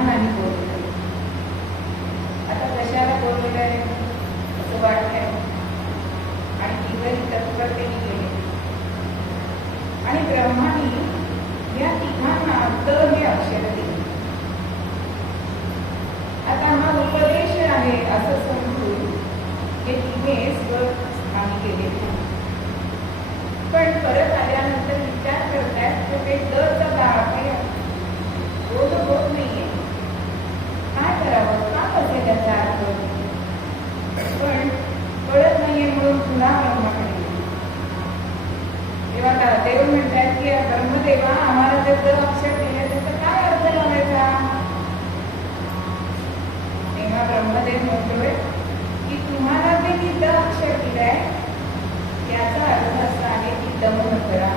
ब्रह्मांनी बोलवलं. आता कशाला बोलवलं आहे असं वाटतंय. आणि तिघही तत्परतेने गेले आणि ब्रह्मानी या तिघांना त हे अक्षर दिले. आता हा उपदेश आहे असं समजून हे तिघे स्वस्थानी गेले. पण परत आल्यानंतर विचार करतायत की ते दचा दाखले रोज होत नाहीये, काय करावं, का असेल त्याचा अर्थ. पण कळत नाहीये म्हणून पुन्हा ब्रह्माकडे गेले. तेव्हा देव म्हणतात की ब्रह्मदेवा आम्हाला जर द अक्षर दिले त्याचा काय अर्थ लावायचा. तेव्हा ब्रह्मदेव म्हणतोय की तुम्हाला जे मी द अक्षर दिलंय त्याचा अर्थ असा आहे की दमन करा.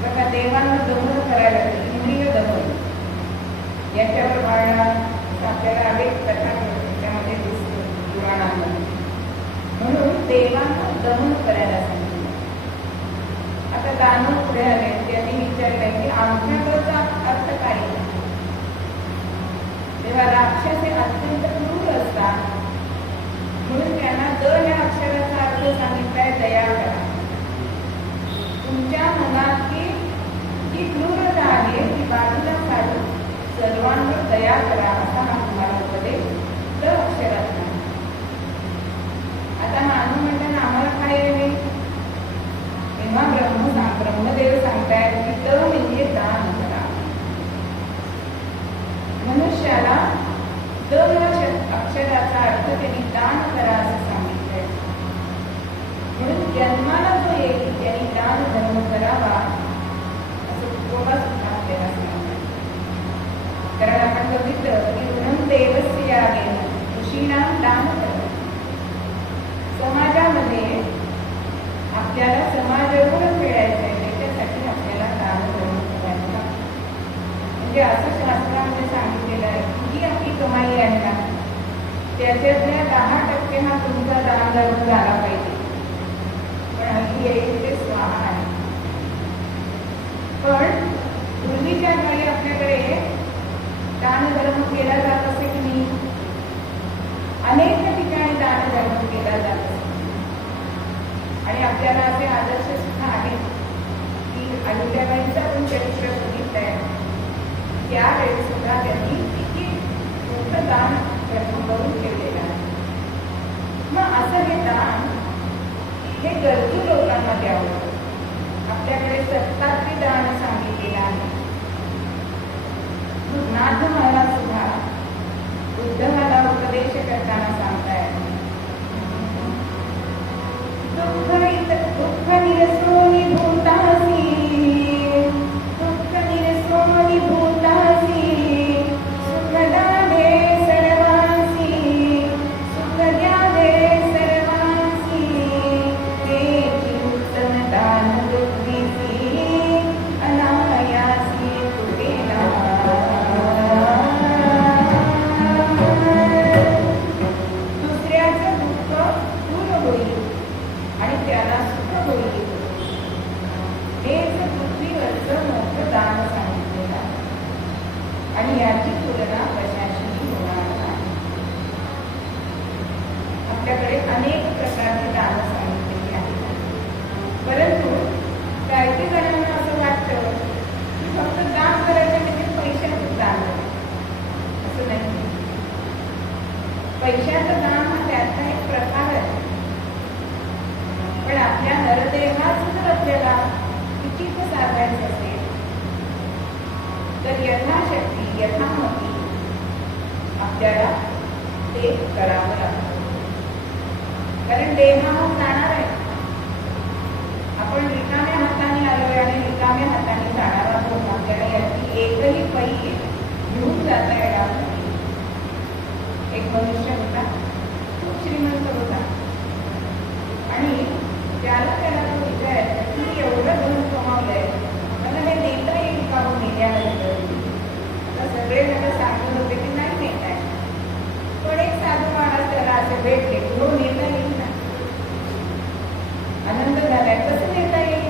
बघा देवांना दमन करायला लागते, इंद्रिय दमन. याच्यावर वाढणार आपल्याला अनेक कथा त्याच्यामध्ये दिसतो पुराणांमध्ये. म्हणून देवांना दमन करायला सांगितलं. आता दानव पुढे आले, त्यांनी विचारलं की आमच्याकडचा अर्थ काय. तेव्हा राक्षस हे अत्यंत क्रूर असतात म्हणून त्यांना द या अक्षराचा अर्थ सांगितलाय दया करा. तुमच्या मनातली जी क्रूरता आहे ती बाजूला काढून सर्वांवर दया करा असा हा तुम्हाला उपदेश द अक्षरात नाही. आता मानव म्हणताना आम्हाला काय आहे, तेव्हा ब्रह्मदेव सांगतायत की द म्हणजे दान करा. मनुष्याला द या अक्षराचा अर्थ त्यांनी दान करा असं सांगितलंय. म्हणून जन्माला जो येईल त्यांनी दान धर्म करावा असं उपवास आपल्याला सांगितलं. कारण आपण बघितलं की ऋणं देवस्य यागेन ऋषीणां दान करा. समाजामध्ये आपल्याला समाजरूढ मिळायचं आहे, त्याच्यासाठी आपल्याला दान धर्म करायचा. म्हणजे असं शास्त्रामध्ये सांगितलेलं आहे की आपली कमाई आहे ना त्याच्यातल्या 10% हा तुमचा दान धर्म झाला पाहिजे. पण हल्ली येईल ते स्वाहा आहे. पण पूर्वीच्या काळी आपल्याकडे दान धर्म केला जात असे की नाही, अनेक ठिकाणी दान धर्म केला जात असे. आणि आपल्याला असे आदर्श सुद्धा आहेत की अहिल्याबाईंचा पण चरित्र बघितलंय. त्यावेळी सुद्धा त्यांनी किती मोठं दान धर्म करून ठेवलेलं आहे. मग असं हे दान हे गरजू लोकांना द्यावं. आपल्याकडे सत्तात्री दान सांगितलेलं आहे. नाथ महाराज सुद्धा उद्धवाला उपदेश करताना सांगतायत दुःख निरसोनी भूतासी, दुःख निरसोनी भूतासी, सुख दादे सर्वांसी, सुख द्यादे सर्वांसी, तेची उत्तम दान दुःखीसी, अनायासी तुटेना. दुसऱ्याचं दुःख दूर होईल आणि त्याला सुख होईल. हेच पृथ्वीवरचं मोठं दान सांगितलेलं आहे. आणि याची तुलना कशाशीही होणार नाही. आपल्याकडे अनेक प्रकारचे दान सांगितलेली आहेत. परंतु काही जणांना असं वाटतं की फक्त दान करायचं म्हणजे पैशाचं दान करायचं असं नाही. पैशाचं दान हा त्याचा एक प्रकार आहे. पण आपल्या नरदेहाचं जर आपल्याला कितीच साधायचं असेल तर यथाशक्ती यथामती आपल्याला ते करावं लागतं. कारण देह हा जाणार आहे. आपण रिकाम्या हाताने आलोय आणि रिकाम्या हाताने जाणार आहोत. आपल्याला याची एकही पै घेऊन जाता येणार नाही. एक मनुष्य होता, खूप श्रीमंत होता आणि त्याला तो विचारायचा की एवढं धन कमावलंय, मला हे नेता येईल का हो नेल्यानंतर. तर सगळे जण सांगत होते की नाही नेता येईल. पण एक साधू माणूस त्याला असे भेटले, हो नेता येईल ना. आनंद झालाय, कसं नेता येईल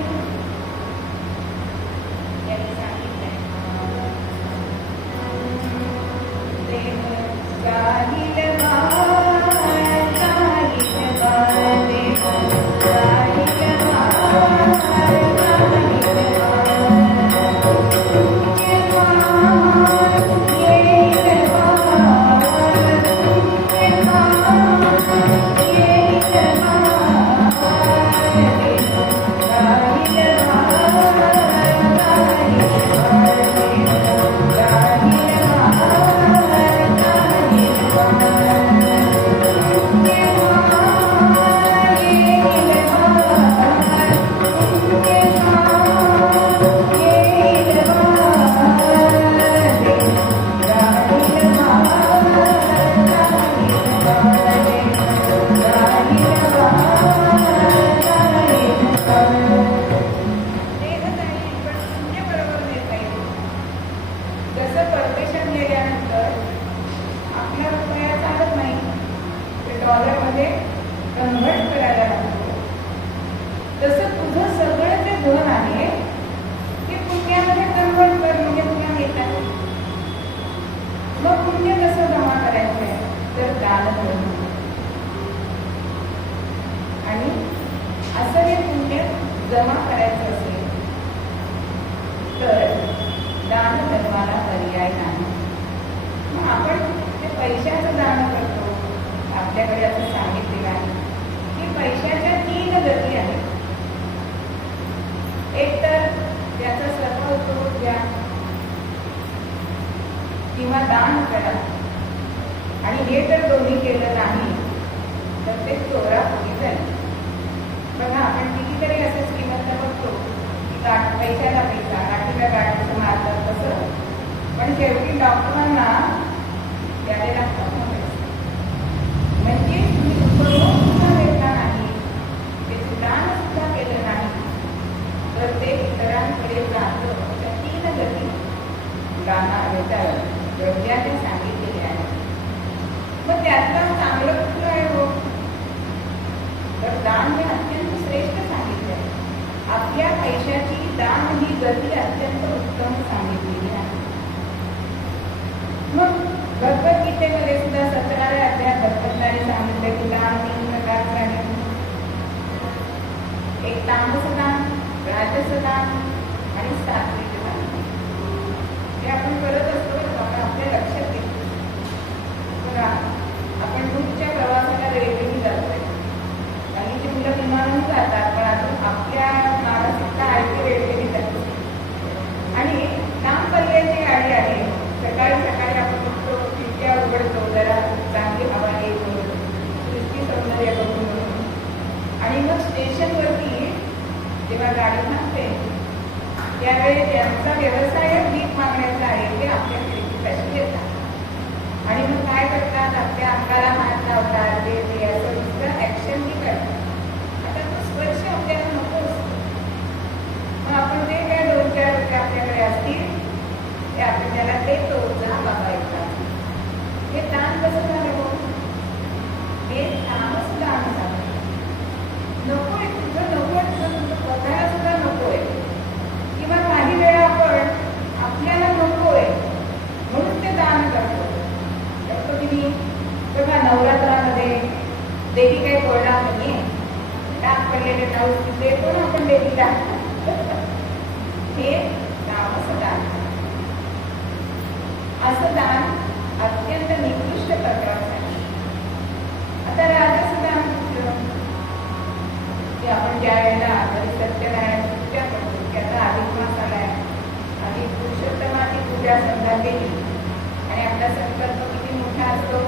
त्यांनी सांगितलंय डॉलरमध्ये कन्व्हर्ट करायला लागतो. तसं तुझं सगळं जे धन आहे ते पुण्यामध्ये कन्व्हर्ट कर, म्हणजे तुला मिळतात. मग पुण्य कसं जमा करायचं आहे तर दान धर्म, आणि असं हे पुण्य जमा करायचं असेल तर दान धर्माला पर्याय नाही. मग आपण ते पैशाचं दान करतो. आपल्याकडे असं सांगितलेलं आहे की पैशाच्या 3 गती आहेत. एक तर त्याचा सर्व उपयोग घ्या किंवा दान करा, आणि हे जर दोन्ही केलं नाही तर ते चोरापुरी जाईल. बघा, आपण कितीतरी असे श्रीमंत बघतो की पैशाला पैसा, गाठीला गाठीचं मारतात तसं, पण शेवटी डॉक्टरांना द्यावे लागतात. म्हणजे तुम्ही उपयोग सुद्धा घेतला नाही, त्याचे दान सुद्धा केलं नाही तर ते इतरांकडे जातं. त्या 3 गती दाना गद्याने सांगितलेले आहे. मग त्यातलं चांगलं कुठलं आहे हो तर दान हे अत्यंत श्रेष्ठ सांगितले आहे. आपल्या पैशाची दान ही गती अत्यंत उत्तम सांगितलेली आहे. मग भगवद्गीतेमध्ये सुद्धा 17व्या अध्यायात भगवंताने सांगितले की दान 3 प्रकारचे आहे. एक तामस दान, राजस दान आणि सात्विक दान. हे आपण करत असतो, आपण आपल्या लक्षात घेतो. बघा, आपण दूरच्या प्रवासाला रेल्वेने जातोय, आणि ती मुलं विमानाने जातात, पण अजून आपल्या मानसिकता आहे की रेल्वेने जातो. आणि लांब पल्ल्याची गाडी आहे, सकाळी सकाळी आपण उठतो, खिडक्या उघडतो, जरा चांगली हवा येतो, सृष्टी सौंदर्य बघून म्हणून. आणि मग स्टेशनवरती जेव्हा गाडी थांबते त्यावेळी त्यांचा व्यवसाय भीक मागण्याचा आहे, ते आपल्याकडे कशी येतात. आणि मग काय करतात, आपल्या अंगाला हात लावतात, ते असं दुसरं ऍक्शन ती करतात. आता तो स्पर्श आपल्याला नको असतो. मग आपण जे काय 2-4 रुपये आपल्याकडे असतील ते आपण त्याला देतो, जा बाबा येतात. हे दान कसं झालं हो? हे तामस दान झालं. नकोय तुझं, नकोय तुझं स्वतःला सुद्धा नकोय, किंवा काही वेळा आपण आपल्याला नकोय म्हणून ते दान करतो. तुम्ही बघा, नवरात्रामध्ये देवी काही बोलणार नाहीये, डाग पडलेले ब्लाऊज ते पण आपण देवीला हे तामस दान. असं दान अत्यंत निकृष्ट प्रकारचं आहे. आता राजस दान की आपण ज्या वेळेला सत्यनारायणाची पूजा करतो, की आता अधिक मास आलाय, अधिक पुरुषोत्तमाची पूजा समजा केली, आणि आपला संकल्प किती मोठा असतो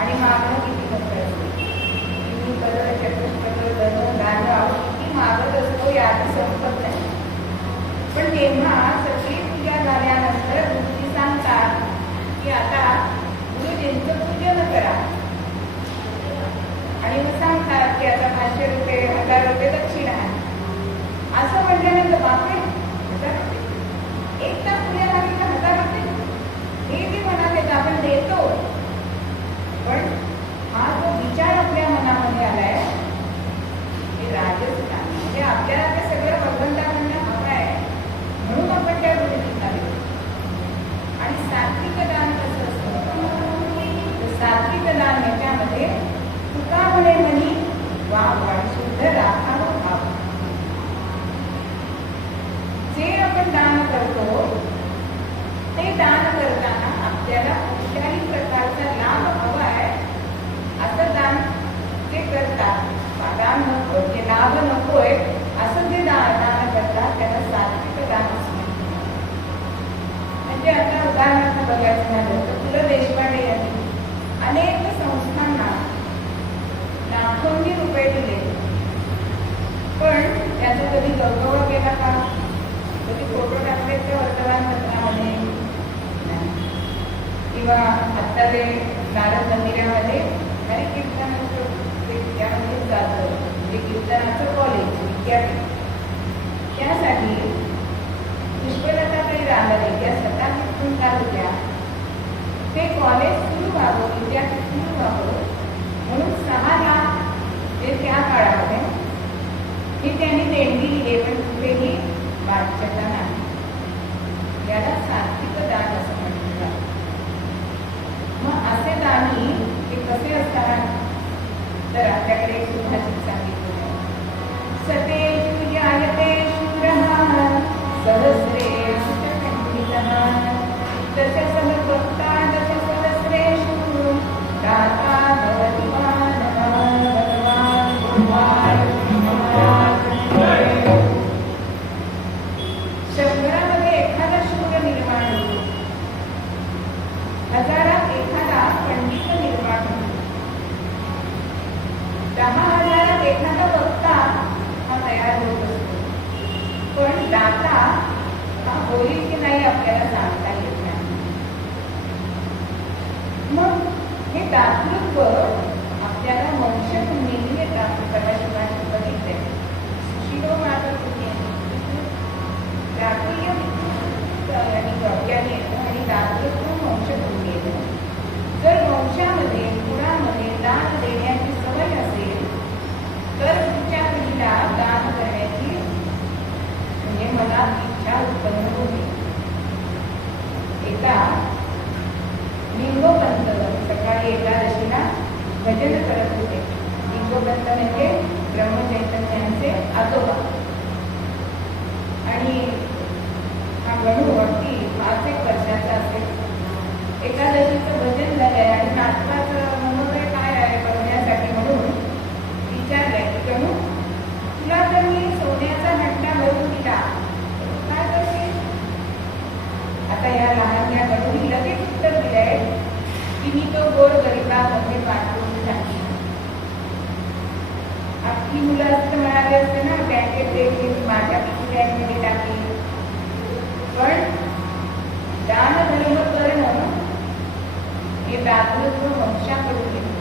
आणि मागणं किती मोठं असतं. तुम्ही बरं चतुष्पद धन धान्य किती मागत असतो याची संपत नाही. पण तेव्हा सगळी पूजा झाल्यानंतर गुरुजी सांगतात की आता गुरुजींचं पूजन करा, आणि मग सांगतात की आता 500 रुपये 1000 रुपये दक्षिणा आहे. असं म्हटल्यानंतर बापरे 1000 रुपये, एक तास पूजा लागली का 1000 रुपये, हे जे मनात येतं आपण देतो. पण हा जो विचार आपल्या मनामध्ये आलाय ते राजस्थान, म्हणजे आपल्याला ते सगळं भगवंताकडनं हवं आहे म्हणून आपण त्या गुरुजींना देतो. आणि सात्विक दान कसं असतं, सात्विक दान याच्यामध्ये तुका म्हणे म्हणी वा वाढ शुद्ध राखावं भाव. जे आपण दान करतो ते दान करताना आपल्याला कुठल्याही प्रकारचा लाभ हवा आहे असं दान जे करतात, दान नको जे लाभ नकोय असं जे दान करतात त्याला सात्विक दान असं म्हणतात. म्हणजे आता उदाहरणार्थ बघायचं झालं तर पु ल देशपांडे यांनी अनेक संस्थांना लाखोंनी रुपये दिले, पण त्याचा कधी गौरव केला का? कधी फोटो टाकले त्या वर्तमानपत्रामध्ये किंवा आता ते नारद मंदिरामध्ये हरी कीर्तनाचं त्यामध्ये जातं, म्हणजे कीर्तनाचं कॉलेज विद्यापीठ, त्यासाठी पुष्पलताताई राहणारे त्या स्वतः तिथून का होत्या, ते कॉलेज सुरू व्हावं, विद्यापीठ सुरू व्हावं म्हणून 6 लाख जे त्या काळामध्ये हे त्यांनी देणगी दिली, पण कुठेही वाच्यता नाही. याला सात्विक दान असं म्हणतात. मग असे दानी हे कसे असतात? तर आपल्याकडे एक सुभाषित सांगितलं आहे, सतेषु जायते शूरः सहस्रेषु च खण्डितः दश सहस्रवक्ता दश सहस्रेषु दाता भवति मानवः भगवान् भगवान् शंभरामध्ये एखादा शूर निर्माण होतो, हजारात एखादा पंडित निर्माण होतो, 10,000 एखादा वक्ता हा तयार होत असतो, पण दाता हा होईल की नाही आपल्याला सांगता येत नाही. मग हे दातृत्व आपल्याला वंशकुंडलीने प्राप्त करण्याशिवाय बघितले. सुशीलो माता आणि दातृत्व वंशकुंडली येतं. जर वंशामध्ये कुळामध्ये दान देण्याची सवय असेल तर तुमच्या पिढीला दान करण्याची म्हणजे मनात इच्छा उत्पन्न होते. एका लिंगोपंत सकाळी एकादशीला भजन करत होते. लिंगोपंत म्हणजे ब्रह्मचैतन्यांचे आजोबा, आणि हा गणू अगदी 5-1 वर्षाचा असेल. एकादशीचं भजन झालंय आणि नाटकाचं मनोदय काय आहे बघण्यासाठी म्हणून विचारलंय की गणू, तुला तर मी सोन्याचा हट्टा भरून दिला, काय करशील? आता या लहानल्या गणूने लगेच उत्तर दिलंय की मी तो गोर गरिबामध्ये पाठवून टाकली. आपली मुलं असं म्हणाले असते ना, बँकेत देखील माझ्या पिकी बँकमध्ये टाकली. पण दान धर्म करणं हे दातृत्व वंशाकडून येतं.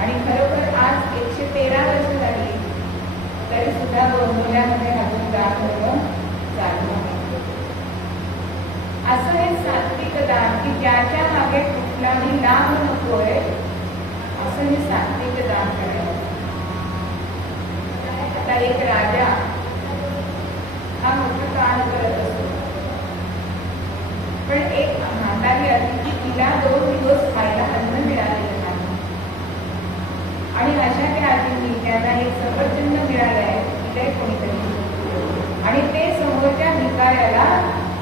आणि खरोखर आज 113 वर्ष झाली तरी सुद्धा गोंधळ्यामध्ये अजून दान धर्म चालू आहे. असं हे सात्विक दान की ज्याच्या मागे कुठलाही लाभ नकोय असं हे सात्विक दान करायचं. आता एक राजा हा मोठं दान करत असतो, पण एक म्हातारी आली की तिला 2 दिवस खायला अन्न मिळालेलं नाही, आणि अशा त्या आजींनी त्यांना एक सफरचंद मिळालंय तिथे कोणीतरी, आणि ते समोरच्या भिकाऱ्याला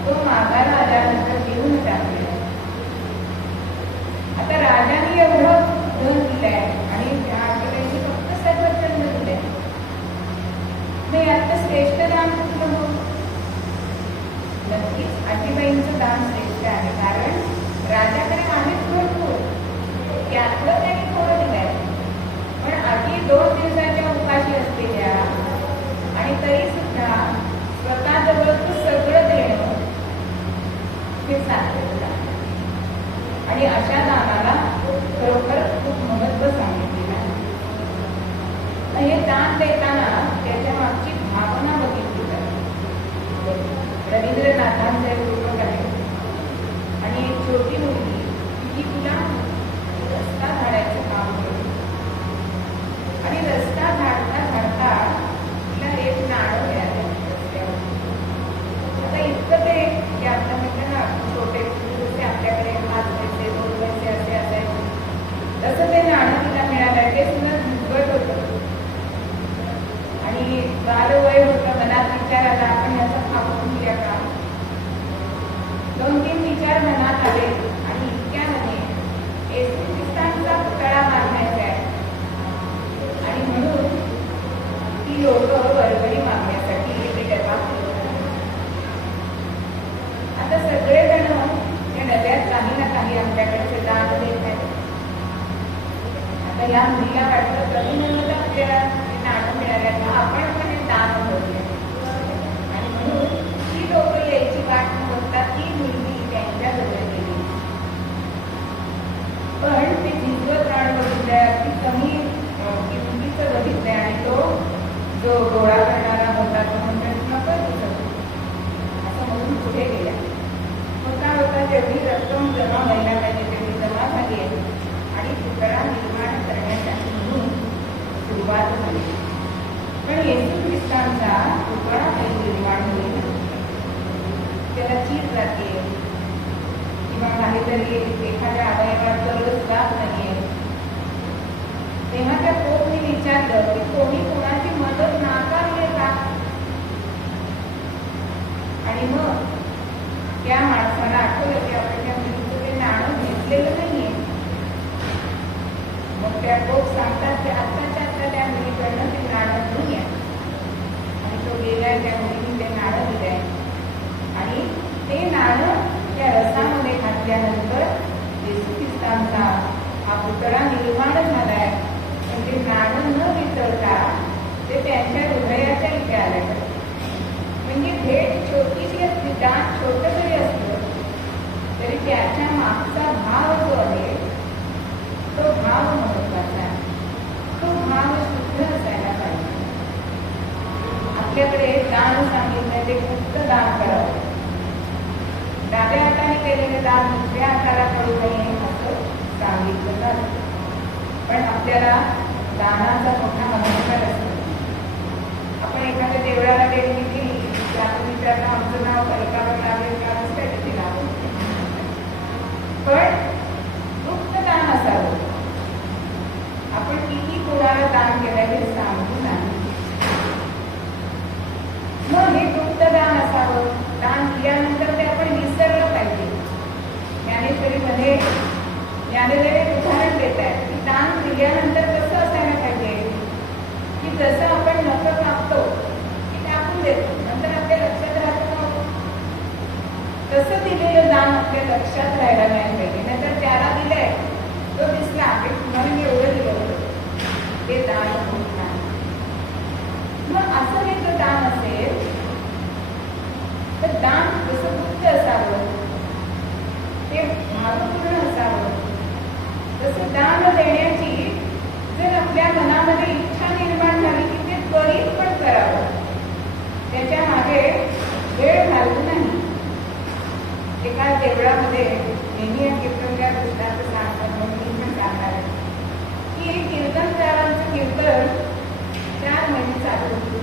तो मागायला आल्यानंतर देऊन टाकले. आता राजाने एवढं धन दिलंय आणि त्या आजीबाईंनी फक्त सफरचंद दिलंय. नाही आता श्रेष्ठ दान कुठलं हो? नक्कीच आजीबाईंचं दान श्रेष्ठ आहे, कारण राजाकडे आहेच भरपूर, त्यातलं त्यांनी थोडं दिलंय. पण आधी 2 दिवसाच्या उपाशी असलेल्या आणि तरी सुद्धा स्वतःजवळचं सगळं देणं हे सात्विक दान. आणि अशा दानाला खरोखर खूप महत्त्व सांगितलेलं आहे. हे दान देताना त्याच्या मागची भावना बघितली जाते. रवींद्रनाथांचं एक रूपक आहे, आणि एक छोटी मुलगी की तुला रस्ता झाडायचं काम करते, आणि रस्ता झाडता झाडता तिला एक नाणं मिळालं रस्त्यावर. आता इतकं ते आपल्या म्हणजे ना छोटे जसे आपल्याकडे 5 पैसे 2 पैसे असे जेवढी रक्कम जमा व्हायला पाहिजे तेवढी जमा झाली आहे आणि पुतळा निर्माण करण्यासाठी म्हणून सुरुवात झाली. पण येशू ख्रिस्तांचा पुतळा काही निर्माण होईल, त्याला चीज जाते किंवा काहीतरी एखाद्या अवयवात तरच जात नाहीये. तेव्हा त्या पोपने विचारलं की कोणी कोणाची मदत नाकारली का? आणि मग त्या माणसाला आठवलं की आपण त्या मुलीचं ते नाणं घेतलेलं नाहीये. मग त्या पोप सांगतात की आत्ताच्या आत्ता त्या मुलीकडनं ते नाणं घेऊन या. आणि तो गेलाय, त्या मुलीने ते नाणं दिलंय आणि ते नाणं त्या रसामध्ये घातल्यानंतर येशू ख्रिस्तांचा हा पुतळा निर्माण झालाय. पण ते नाणं न विसरता ते त्यांच्या हृदयाच्या इथे आलं. म्हणजे भेट छोटीशी असली, दान छोटं जरी असलं तरी त्याच्या मागचा भाव जो आहे तो भाव महत्वाचा आहे. तो भाव शुद्ध असायला पाहिजे. आपल्याकडे दान सांगितलं ते फक्त दान करावं. डाव्या हाताने केलेले दान उजव्या हाताला करू नये असं सांगितलं जातं. पण आपल्याला दानाचा मोठा अहंकार असतो. आपण एखाद्या देवळाला देणगी दिली की आपण विचारलं आमचं नाव ऐकावं लागेल का, नसतं तिथे नाव. पण गुप्त दान असावं. आपण किती कोणाला दान केलं हे सांगू नाही. मग हे गुप्त दान असावं. दान दिल्यानंतर ते आपण विसरलं पाहिजे. ज्ञानेश्वरीमध्ये ज्ञानेश्वरी एक उदाहरण देत आहे की दान दिल्यानंतर कसं असायला पाहिजे की जसं आपण नखं कापतो की टाकून देतो, नंतर आपल्या लक्षात राहतं ना, तसं दिलेलं दान आपल्या लक्षात राहायला नाही पाहिजे. नंतर त्याला दिलंय तो दिसला की तुम्हाला मी एवढं दिलं होतं, ते दान होत नाही. मग असं हे जर दान असेल तर दान जसं गुप्त असावं, ते भावपूर्ण असावं. तसं दान देण्याची जर आपल्या मनामध्ये इच्छा निर्माण झाली की ते त्वरित पण करावं. त्याच्या मागे वेळ घालवू नाही. एका देवळामध्ये नेहमी या कीर्तनकार पुस्तकाचं सांगतात, म्हणून मी पण सांगणार आहे की कीर्तनकारांचं कीर्तन 4 महिने चालू होतं.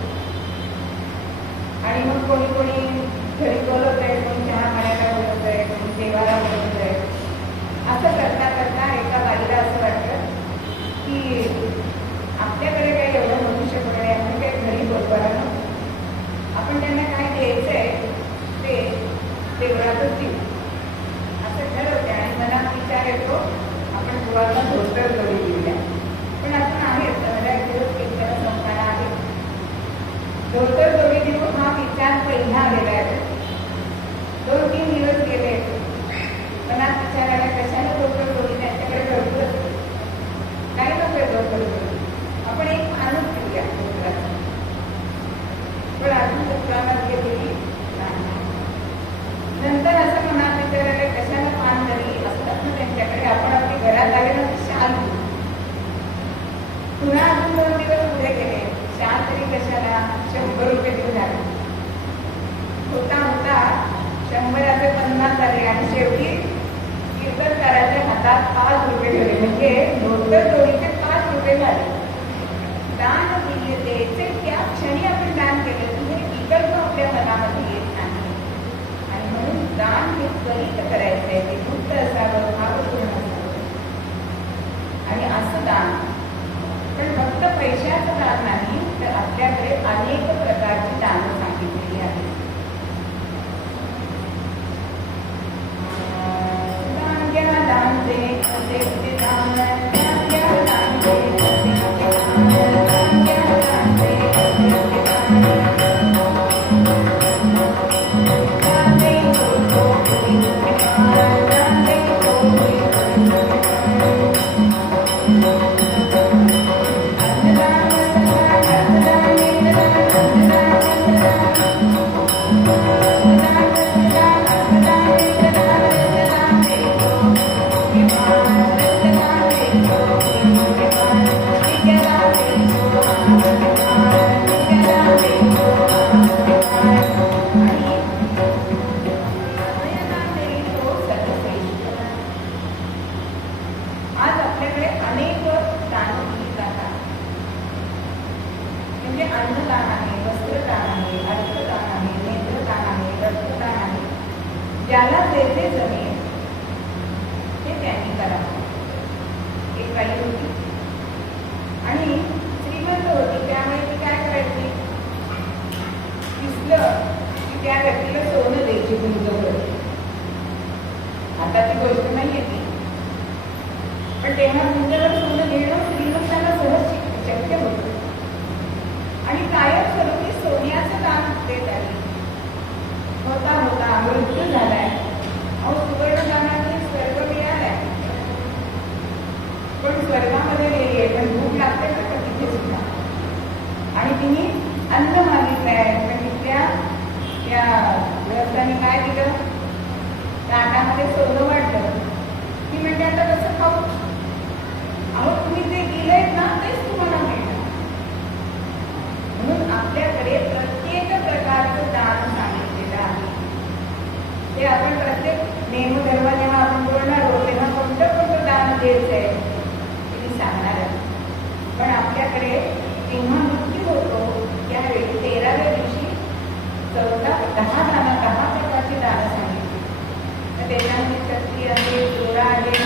आणि मग कोणी कोणी घरी बोलवत आहे, कोणी चहा पाण्याला बोलवत आहे, कोणी देवाला बोलवत आहे. असं करता करता एका बाईला असं वाटतं की आपल्याकडे काही एवढं मनुष्यपण आहे, आपण काही घरी बोलवायला नको, आपण त्यांना काय द्यायचं आहे ते देवळातच देऊ असं ठरवते. आणि मनात विचार येतो आपण देवाला धोतर जोडी दिल्या. पण आपण आहे मला दिवस कीर्तन संपणार आहे, धोतर जोडी देऊ हा विचार पहिला आलेला आहे. 2-3 दिवस गेले, मनात विचार आला कशाला धोतर जोडी, त्यांच्याकडे भरपूर असते, काय नको धोतर जोडी, आपण एक माणूस घेऊया धोतराचा. पण अजून धोतरामध्ये गेली नाही. नंतर असं मनात विचार आला कशाला पान जरी असतात ना त्यांच्याकडे, आपण आपली घरात आले ना शाल घेऊ. पुन्हा अजून 2 दिवस पुढे गेले, शाल तरी कशाला, 100 रुपये देऊन आले. होता होता 100चे 50 झाले आणि शेवटी कीर्तनकाराच्या हातात 5 रुपये ठेवले. म्हणजे धोतर जोडीचे 5 रुपये झाले. दान दिले द्यायचे त्या क्षणी आपण दान केलं की हे विकल्प आपल्या मनामध्ये येत नाही. आणि म्हणून दान हे त्वरित करायचं आहे, ते गुप्त असावं, भावपूर्ण असावं. आणि असं दान पण फक्त पैशाचं दान नाही, तर आपल्याकडे अनेक प्रकारची दानं सांगितलेली आहेत. दान घ्या, दान दे, असे ते दान, दान घ्या, दान दे, असे ते दान, दान घ्या, दान दे, असे ते दान. दान दे, तो कोणी दान, दान दे, तो कोणी जे जे जमेल ते त्यांनी करावं. एक बाई होती आणि श्रीमंत होती, त्यामुळे ती काय करायची, दिसलं की त्या व्यक्तीला सोनं द्यायची गुंतवणूक. आता ती गोष्ट नाही येते, पण तेव्हा गुंतवणूक सोनं घेणं श्रीमंताला सहज शक्य होतं. आणि कायमस्वरूपी सोन्याचं दान देत आली. होता होता मृत्यू झालाय, अहो सुवर्णदानाने स्वर्ग मिळालाय, पण स्वर्गामध्ये गेली आहे, पण भूक लागते का तिथे सुद्धा. आणि तिने अन्न मागितलंय, पण तिथल्या त्या गृहस्थांनी काय केलं, ताटामध्ये सोनं वाटलं. ती म्हणते आता कसं खाऊ, अहो तुम्ही जे दिलंय ना तेच तुम्हाला मिळणार. म्हणून आपल्याकडे प्रत्येक प्रकारचं दान सांगितलेलं आहे. ते आपण प्रत्येक नेमधर्म जेव्हा आपण बोलणार आहोत तेव्हा कोणतं दान द्यायचंय ते सांगणार आहे. पण आपल्याकडे जेव्हा मृत्यू होतो त्यावेळी 13व्या दिवशी 10 प्रकारची दानं सांगितली. तर त्याच्यामध्ये शक्ती आहे, दोरा आहे,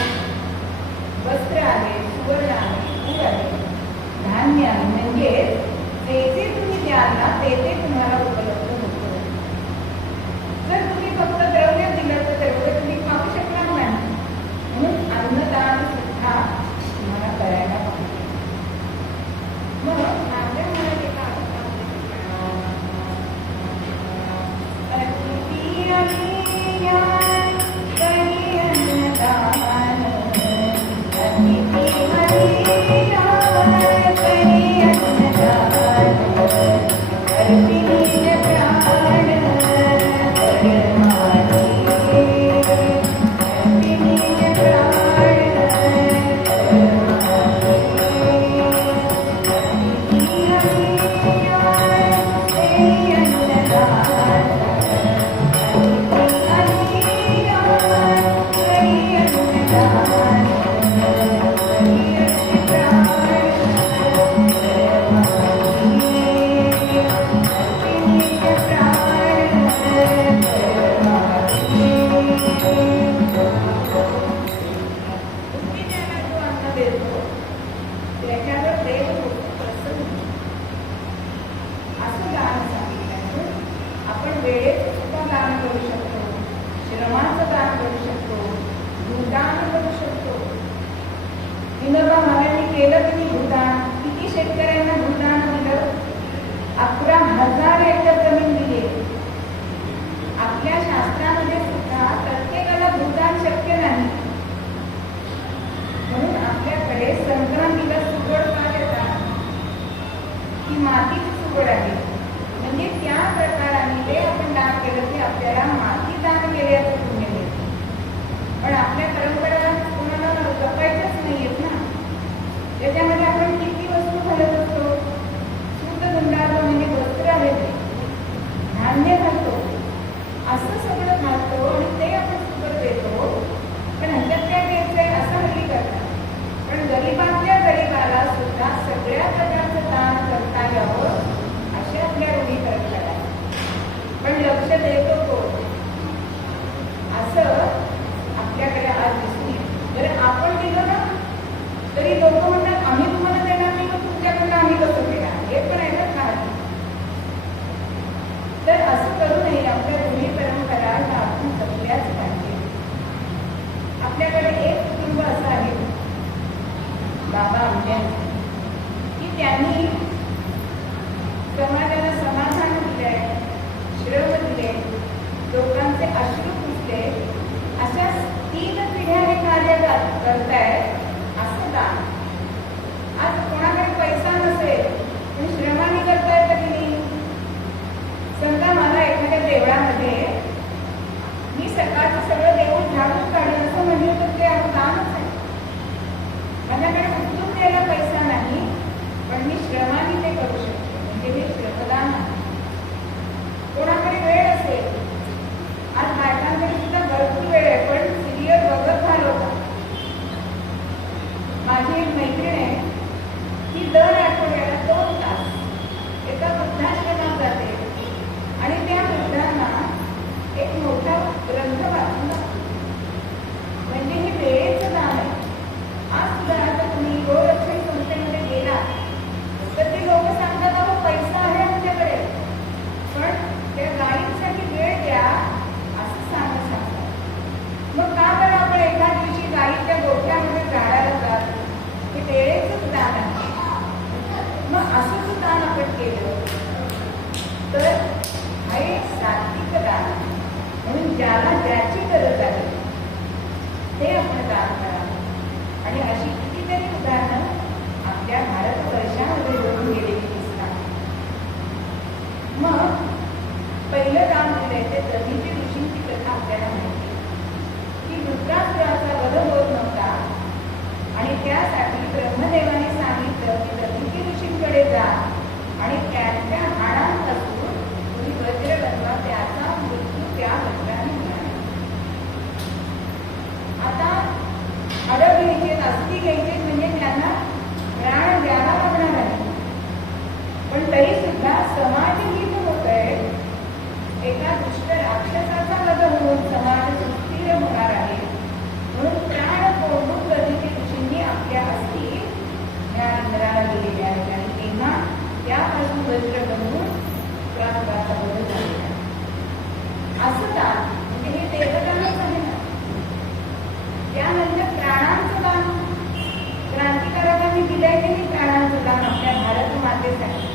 वस्त्र आहे, सुवर्ण आहे, फूल आहे, धान्य आहे. म्हणजे जे जे तुम्ही द्याल ना ते ते तुम्हाला उपलब्ध होतं. जर तुम्ही फक्त द्रव्य दिलं तर द्रव्य तुम्ही पाहू शकणार नाही. म्हणून अन्नदान सुद्धा तुम्हाला करायला पाहिजे. मग माझ्या मनात एका विनोबा भावेंनी केलं की भूदान. किती शेतकऱ्यांना भूदान दिलं, 11,000 एकर जमीन दिली. आपल्या शास्त्रामध्ये सुद्धा प्रत्येकाला भूदान शक्य नाही. म्हणून आपल्याकडे संक्रांतीला सुगड का देतात, ही मातीची सुगड आहे. म्हणजे त्या प्रकाराने ते आपण दान केलं की आपल्याला माती दान केल्याचं पुण्य मिळते. पण आपल्या परंपरा कोणाला जपायच्याच नाहीयेत ना. त्याच्यामध्ये आपण किती वस्तू घालत असतो, शुद्ध गुंडाळतो म्हणजे वस्त्र आहे ते, धान्य घालतो, असं सगळं घालतो आणि ते आपण सुगड देतो. पण ह्याच्यात काय द्यायचंय असं हल्ली करतात. पण गरीबातल्या गरीबाला सुद्धा सगळ्या प्रकारचं दान करता यावं असे आपल्या रूढी परंपरा. पण लक्ष देतो कोण असं आपल्याकडे आज दिसून येईल. जर आपण दिलं ना तरी लोक म्हणतात आम्ही तुम्हाला देणार नाही, मग तुमच्याकडनं आम्ही कसं देणार, हे पण आहे ना काय. तर असं करू नये. आपल्या रूढी परंपरा ह्या आपण जपल्याच पाहिजे. आपल्याकडे एक कुटुंब असं आहे बाबा आंब्यांचं, की त्यांनी समाजाला समाधान दिलंय, श्रम दिले, लोकांचे अश्रू पुसले. अशा 3 पिढ्या हे कार्य करतायत. असं दान आज कोणाकडे पैसा नसेल पण श्रमाने करतायत की नाही. समजा मला एखाद्या देवळामध्ये मी सकाळचं सगळं देऊळ झाडून काढेल असं म्हणलं तर ते दानच आहे. माझ्याकडे उचलून द्यायला पैसा नाही पण मी श्रमाने ते करू शकते, म्हणजे हे श्रमदान आहे. कोणाकडे वेळ असेल, आज बायकांकडे सुद्धा भरपूर वेळ आहे पण सिरियल बघत घालवतात. तर हे सात्विक दान म्हणून ज्याला ज्याची गरज आहे ते आपण दान करावं. आणि अशी कितीतरी उदाहरणं आपल्या भारतवर्षामध्ये घडून गेलेली दिसतात. मग पहिलं दान दिलंय ते दधीची ऋषींची कथा आपल्याला माहिती की वृत्रासुराचा वध होत नव्हता आणि त्यासाठी ब्रह्मदेवाने सांगितलं की दधीची ऋषींकडे जा आणि त्यांच्या हाडांपासून तुम्ही वज्र बनवा, त्याचा मृत्यू त्या वज्राने होणार. आता हाडं घ्यायचे, अस्थी घ्यायचे म्हणजे त्यांना प्राण द्यावा लागणार आहे. पण तरी सुद्धा समाजहित होत आहे. एका दुष्ट राक्षसाचा वध होऊन समाज सुस्थिर होणार आहे म्हणून प्राण कोंडून दधीची ऋषींनी आपल्या अस्थी या इंद्राला दिलेल्या आहेत आणि तेव्हा त्यापासून वज्र बनवून प्राणाचा वध झालेला आहे. असं दान म्हणजे हे देवदानच आहे ना. त्यानंतर प्राणांचं दान क्रांतिकारकांनी दिलंय की नाही. प्राणांचं दान आपल्या भारत मातेसाठी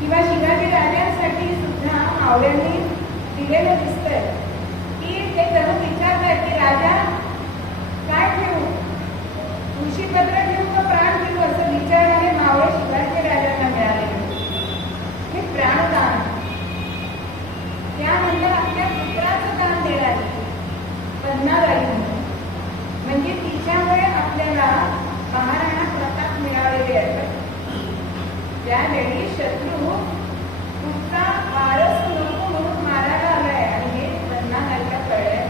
किंवा शिवाजी राजांसाठी सुद्धा मावळ्यांनी दिलेलं दिसतंय की ते जणू विचारतात की राजा काय ठेवू, तुळशीपत्र ठेवू का प्राण ठेवू, असं विचारणारे मावळे शिवाजी राजांना मिळाले. हे प्राणदान. त्यानंतर आपल्या पुत्राचं दान देणारी पद्माबाई म्हणजे तिच्यामुळे आपल्याला महाराणा प्रताप मिळालेले आहेत. त्यावेळी शत्रू पुढचा वारस नको म्हणून मारायला आलाय आणि हे पद्माबाईला कळलंय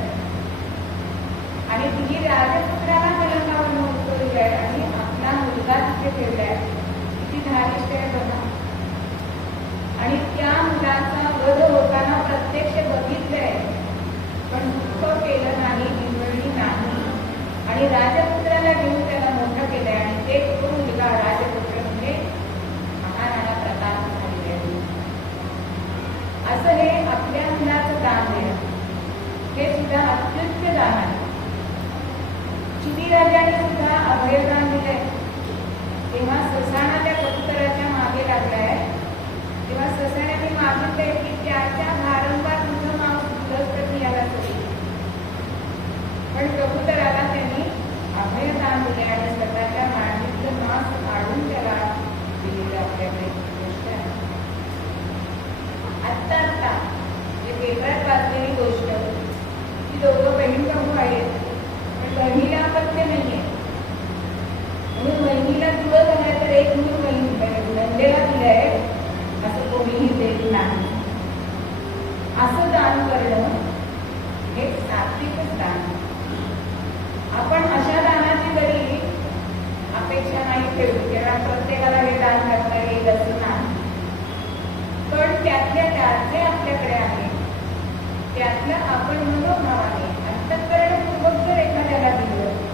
आणि तिने राजपुत्राला कलंकावरून उचललंय आणि आपला मुलगा तिथे ठेवलाय. किती धारिष्ट आहे बघा. आणि त्या मुलाचा वध होताना प्रत्यक्ष बघितलंय पण दुःख केलं नाही, निवडली नाही आणि राजपुत्राला घेऊन त्याला मोठं केलंय आणि ते तो मुलगा राजपुत्र म्हणजे महाराणा प्रताप झालेले आहे. असं हे आपल्या मुलाचं दान देणं हे सुद्धा अत्युच्च दान आहे. चिवीराजाने सुद्धा अभयदान दिलंय. तेव्हा ससाणा त्या कबुतराच्या मागे लागलाय तेव्हा ससाण्याने मागितलंय की त्याच्या भारंभार तुझं मांस दुरस्त याला तरी. पण कबुतराला त्यांनी अभयदान दिले आणि स्वतःच्या मांडीतलं मांस काढून त्याला दिलेलं आपल्याकडे गोष्ट आहे. आत्ता जे पेपरात वाचलेली गोष्ट की दोघं बहीण भाऊ आहेत पण बहिणीला पत्ते नाहीये म्हणून बहिणीला तुळं झालं तर एक मूल बहीण नंदेला दिलंय असं कोणीही देत नाही. असं दान करणं हे सात्विकच दान. आपण अशा दानाची जरी अपेक्षा नाही ठेवू कारण प्रत्येकाला हे दान करता येईल असं नाही. पण त्यातल्या त्यात जे आपल्याकडे आहे त्यातलं आपण मनोभावाने अंतःकरणपूर्वक जर एखाद्याला दिलं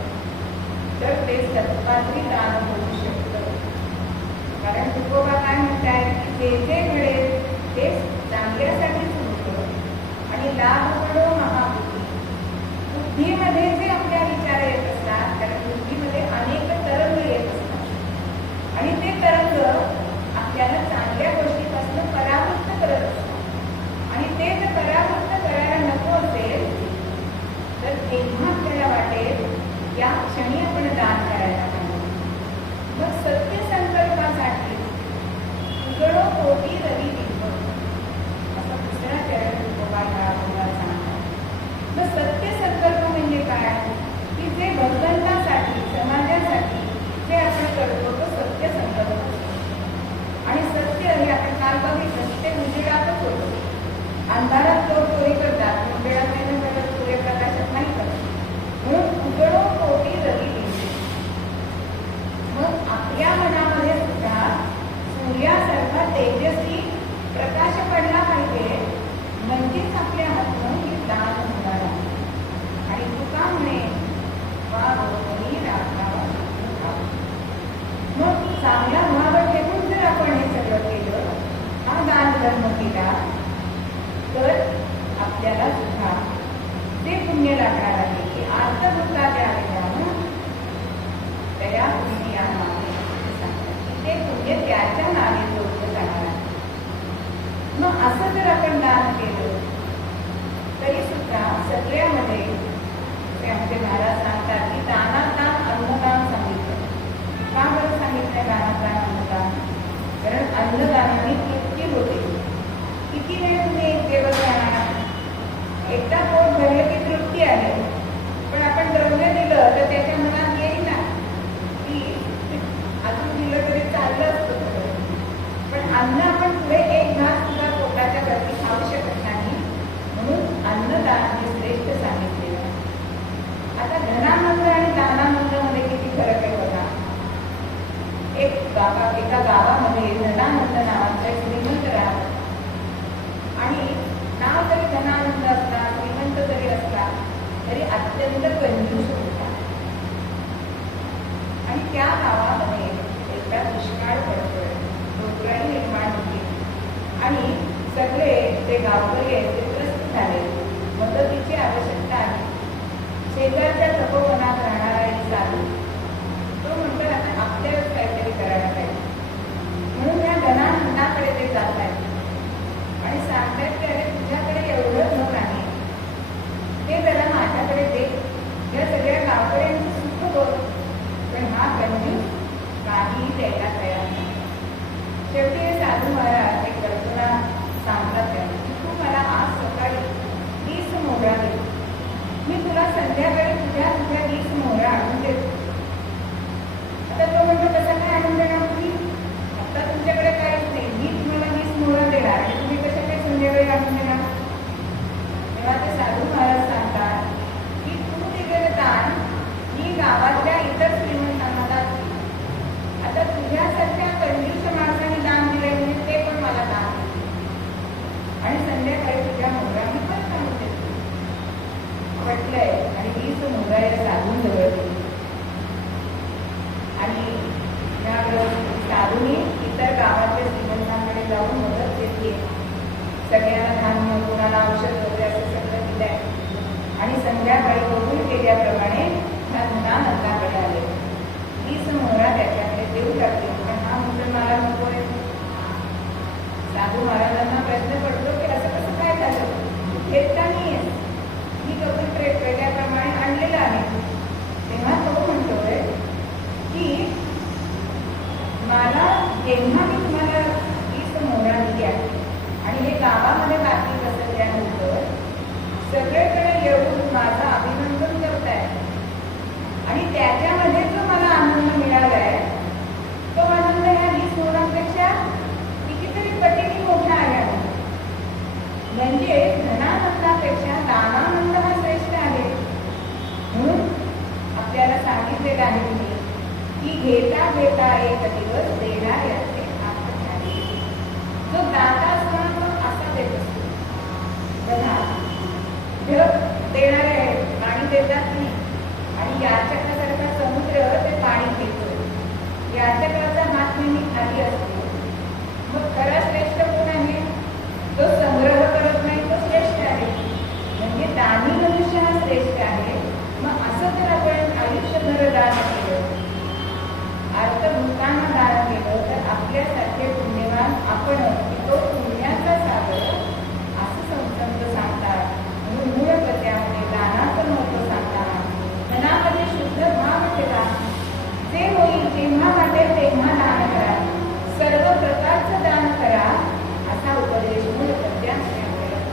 तर ते सत्पात्री दान होऊ शकतं. कारण तुकोबा काय म्हणतायत की जे जे घडेल ते चांगल्यासाठीच होतं आणि लाभ पडो महाबुद्धी. बुद्धीमध्ये जे आपल्या विचार येत असतात कारण बुद्धीमध्ये अनेक तरंग येत असतात आणि ते तरंग आपल्याला चांगल्या गोष्टीपासून परावृत्त करत असतात आणि ते जर परावृत्त करायला नको असेल तर तेव्हा आपल्याला वाटेल या क्षणी आपण दान करायला पाहिजे. मग सत्य संकल्पासाठी उजळो कोटी रवी बिंब असा दुसरा चरण तुकोबा सांगतात. मग सत्य संकल्प म्हणजे काय की जे भगवंतासाठी समाजासाठी जे आपण करतो तो सत्य संकल्प आणि सत्य हे आपण काल बघितलं ते उजेडातच होतं. अंधारात लोक चोरी करतात, उजेडात नाही करत, सूर्यप्रकाशात नाही करत. म्हणून उजळो कोटी रवी बिंब. मग आपल्या मनामध्ये सुद्धा सूर्यासारखा तेजस्वी प्रकाश पडला पाहिजे म्हणजेच आपल्या हातून हे दान होणार आहे. आणि तुका म्हणे मग चांगला भाव ठेवून जर आपण हे सगळं केलं, हा दान धर्म केला तर आपल्याला सुद्धा ते पुण्य लागणार आहे की आर्तभूता द्यावेला त्या पुण्य मागे ते पुण्य त्याच्या नावे जोडलं जाणार आहे. गावकरी आहेत ते त्रस्त झाले. मदतीची आवश्यकता आहे. शेजारच्या तपोवनात राहणारा एक साधू तो म्हणतो आता आपल्यालाच काहीतरी करायला पाहिजे. म्हणून या धनाकडे ते जात आहेत आणि सांगतायत की अरे तुझ्याकडे एवढं धन आहे ते जरा माझ्याकडे दे. या सगळ्या गावकऱ्यांचं सुख बघ. पण हा कंजूस काहीही द्यायला तयार नाही. शेवटी हे साधू महाराज एक कल्पना सांगतात त्यांना की तू मला आज सकाळी 20 मोहरा दे. मी तुला संध्याकाळी तुझ्या 20 मोहरा आणून देतो. आता तो म्हणतो कसं काय आणून देणार तुम्ही? आता तुमच्याकडे काहीच नाही. मी तुम्हाला 20 मोहरा देणार आणि तुम्ही कशा काही संध्याकाळी आणून देणार? तेव्हा ते साधू महाराज सांगतात की तू दिलेलं दान मी गावातल्या इतर श्रीमंतांना दान. आता तुझ्यासारख्या कंजूस माणसाने दान दिले म्हणजे ते पण मला दान आणि संध्याकाळी तुझ्या मोहरा मी पण आणून देतो म्हटलंय. आणि 20 मोहरा या साधूंजवळ दिली आणि साधूने इतर गावातल्या श्रीमंतांकडे जाऊन मदत घेतली. सगळ्यांना धान्य कोणाला औषध वगैरे असं सगळं दिलंय आणि संध्याकाळी कबूल केल्याप्रमाणे ह्या धनानंदाकडे आले. 20 मोहरा त्याच्याकडे देऊ लागले. पण हा म्हणतो मला नको आहे. साधू महाराजांना प्रश्न पडतो की असं कसं काय झालं? घेतला नाहीये. मी कबूल केल्याप्रमाणे आणलेलं आहे. तेव्हा तो म्हणतोय की मला जेव्हा मी तुम्हाला 20 मोहरा दिली आहे आणि हे गावामध्ये बातमी पसरल्यानंतर सगळीकडे येऊन माझं अभिनंदन करताय आणि त्याच्यामध्ये जो मला आनंद मिळालाय तो आनंद ह्या 20 मोहरांपेक्षा कितीतरी पटीने मोठा आहे. म्हणजे धनानंदापेक्षा दानानंद हा श्रेष्ठ आहे. म्हणून आपल्याला सांगितलेलं आहे की घेता घेता एक दिवस देणाऱ्याचे आपण झाले. जो दाता असतो ना तो असा देत असतो. बघा ढग देणारे आहेत, पाणी देतात नाही आणि याचकासारखा समुद्र ते पाणी घेतो. याचकाचा हात नेहमी खाली असतो. मग खरा श्रेष्ठ कोण आहे? तो संग्रह करत नाही तो श्रेष्ठ आहे. म्हणजे दानी मनुष्य हा श्रेष्ठ आहे. मग असं जर आपण आयुष्यभर दान केलं, अर्थभूतांना दान केलं तर आपल्यासारखे पुण्यवान आपण तो पुण्याचा सागर असं संत सांगतात. म्हणून मूळ पद्यामध्ये दानाचं महत्व सांगतात. मनामध्ये शुद्ध भाव ठेवा. जे होईल जेव्हा वाटेल तेव्हा दान करा. सर्व प्रकारचं दान करा असा उपदेश मूळ पद्यामध्ये आपल्याला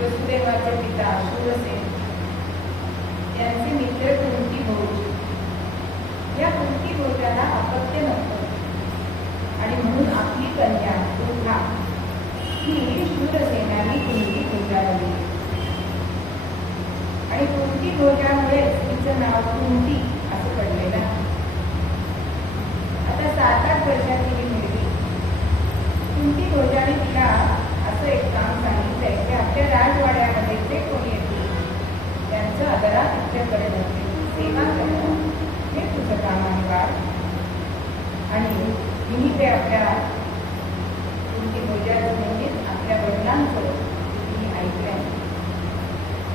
वसुदेवाचे पिता शूरसेन यांचे मित्र कुंती भोज. या कुंती भोजाला अपत्य नव्हतं आणि म्हणून आपली कन्या दुर्गा ही शूरसेनाने कुंती भोजाला दिली आणि कुंती भोजामुळे तिचं नाव कुंती असं पडलेलं. आता 7-8 वर्षाची ही मुलगी. कुंती भोजाने तिला असं एक काम सांगितलंय की आपल्या राजवाड्यामध्ये जे कोणी येतील त्यांचं आदरात तिच्याकडे नसते सेवा करणं हे तुझं काम आहे बाळ. आणि मी ते आपल्या कुंती भोजाचं नेहमीच आपल्या वडिलांचं मी ऐकलंय.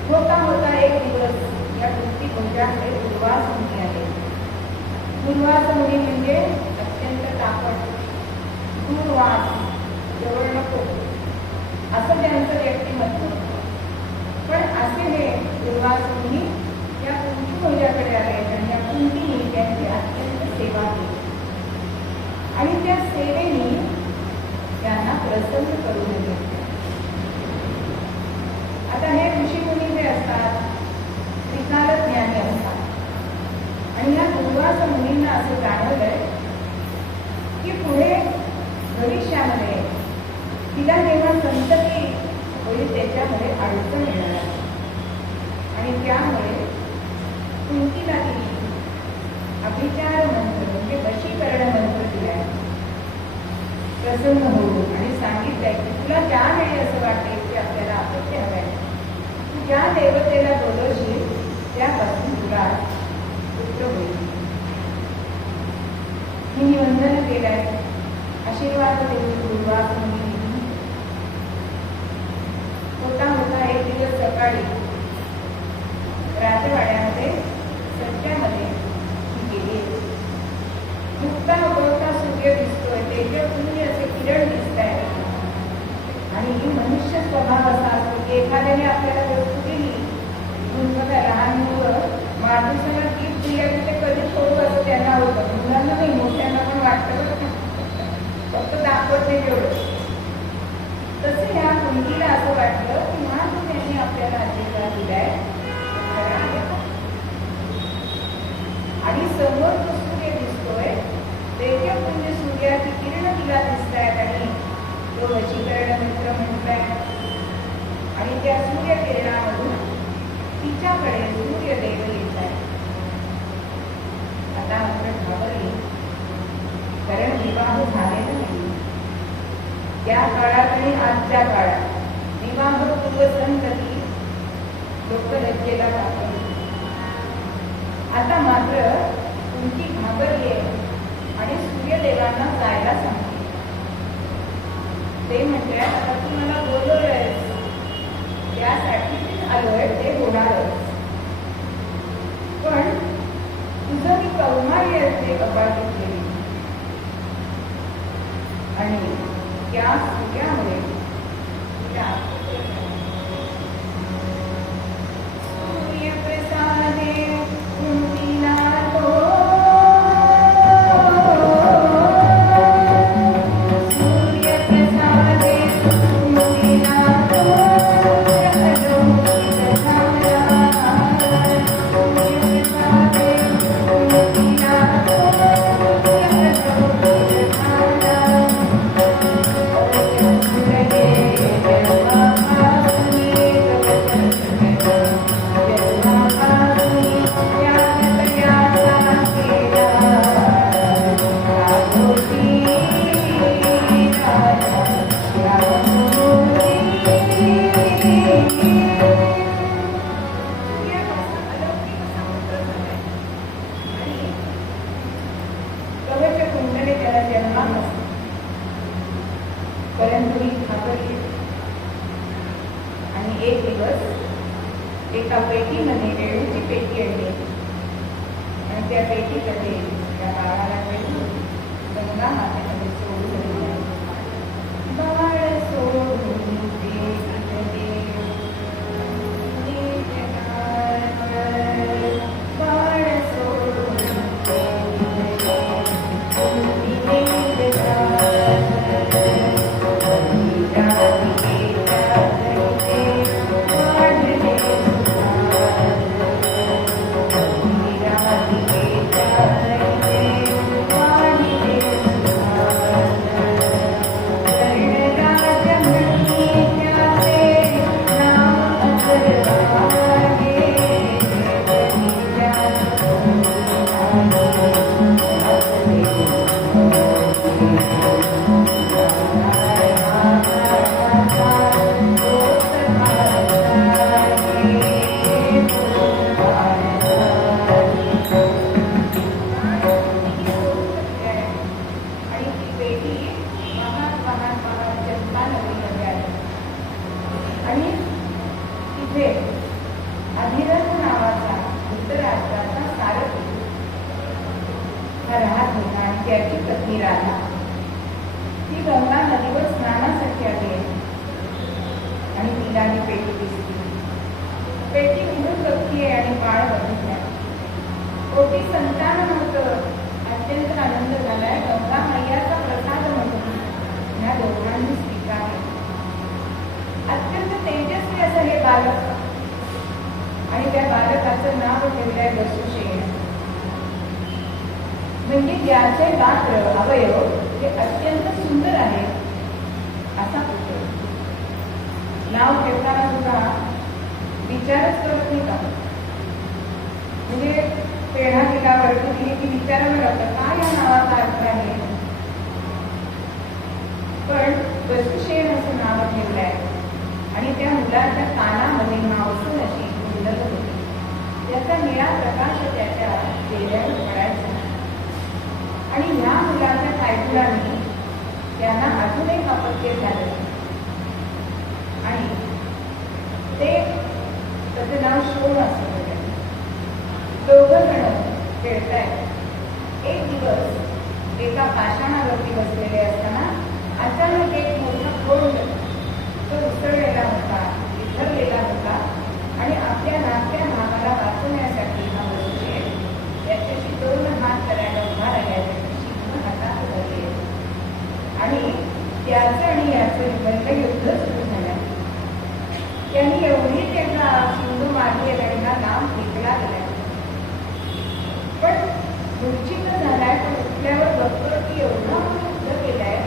होता होता एक दिवस या कुंती भोजाकडे दुर्वास मुनी आले. दुर्वास मुनी म्हणजे अत्यंत तापट, दूरवास, जवळ नको असं त्यांचं व्यक्तिमत्व. पण असे हे दुर्वास मुनी या कुंती भोजाकडे आले आणि या कुंतीने त्यांची अत्यंत सेवा केली आणि त्या सेवेने त्यांना प्रसन्न करून घेतले. आता हे ऋषीमुनी जे असतात त्रिकाल ज्ञानी असतात आणि या दुर्वास मुनींना असं जाणवलंय की पुढे भविष्यामध्ये तिला जेव्हा संतती होईल त्याच्यामध्ये अडचण येणार आहे आणि त्यामुळे कुंतीला तिने अभिचार मंत्र म्हणजे वशीकरण मंत्र दिलाय. प्रसन्न होऊन आणि सांगितलंय की तुला ज्या वेळी असं वाटेल की आपल्याला अपत्य हवंय तू ज्या देवतेला बोलवशील त्यापासून तुला पुत्र होईल. मी वंदन केलंय, आशीर्वाद देऊन दुर्वास मुनी. होता होता एक दिवस सकाळी राजवाड्यामध्ये सत्यामध्ये गेली. मुक्ता उगवता सूर्य दिसतोय, तेजपुंज असे किरण दिसत आहे आणि मनुष्य स्वभाव असा असतो की एखाद्याने आपल्याला वस्तू दिली म्हणून बघा लहान मुलं माणसाला गिफ्ट दिल्या ते कधी सोडू असं त्यांना होतं. मुलांना नाही, मोठ्यांना पण वाटतं बरं फक्त दाखवते तेवढं. तसं ह्या कुंतीला असं वाटलं की महान त्यांनी आपल्याला आशीर्वाद दिलाय आणि समोर तो सूर्य दिसतोय, तेजपुंज सूर्याची किरण तिला दिसत आहेत आणि तो वशीकरण मित्र म्हटलाय आणि त्या सूर्य किरणामधून तिच्याकडे सूर्यदेव येत आहे. आता मात्र घाबरली, कारण विवाह झालेला नाही. त्या काळात आणि आजच्या काळात विवाहपूर्व संतती लोक लज्जेला टाकली. आता मात्र कुंती घाबरली आणि सूर्यदेवांना जायला सांगते. ते म्हटले आता तू मला बोलवलंयस त्यासाठी आलोय, ते होणारच, पण तुझं मी कौमार्य असे अबाधित केली आणि त्या सूर्यामुळे सूर्यप्रसादे कुंतीला तो सूर्यप्रसादे कुंतीला तो सूर्यप्रसादे कुंतीला तो रणधुरी घाबरली आणि एक दिवस एका पेटीमध्ये वेळूची पेटी आणली आणि त्या पेटीमध्ये त्या बाळाला वेळू गंगा मातेमध्ये सोडून दिले. बाळ सोडून अधिरथ नावाचा धृतराष्ट्राचा सारथी राहत होता आणि त्याची पत्नी राधा ती गंगा नदीवर स्नानासाठी आली आणि तिला ही पेटी दिसली. पेटी उघडून बघतीये आणि बाळ बघितल्या. पोटी संतान नव्हतं. अत्यंत आनंद झालाय. गंगा मैयाचा प्रसाद म्हणून ह्या दोघांनी स्वीकारले. अत्यंत तेजस्वी असं हे बालक आणि त्या बालकाचं नाव ठेवलंय वसुशेन. म्हणजे ज्याचे गात्र अवयव हे अत्यंत सुंदर आहे असा पुत्र. नाव ठेवताना सुद्धा विचारच करत नाही का? म्हणजे पेढा केला वरती दिली की विचारावं लागतं काय या नावाचा अर्थ आहे. पण वसुशेन असं नाव ठेवलंय आणि त्या मुलाच्या कानामध्ये मावसून अशी गुंडत होती. त्याचा निळा प्रकाश त्याच्या चेहऱ्यावर पडायचा आणि ह्या मुलाच्या कायकुलाने त्यांना अजून एक अपत्य झालं आणि ते त्याचं नाव शोण असं होतं. दोघं जण खेळतायत. एक दिवस एका पाषाणावरती बसलेले असताना अचानक एक मोठा कोंड तो उसळलेला होता, विखरलेला होता आणि आपल्या नाट्या भागाला वाचवण्यासाठी हा वसुशेन त्याच्याशी दोन हात करायला उभा राहिला. हातात धरले आणि त्याचं आणि याचं युद्ध सुरू झालं. त्यांनी एवढी त्यांना सिंधू मारली त्यांना लांब फेकला गेला. पण मूर्छित झालाय. पण उठल्यावर बघतो की एवढा युद्ध केलाय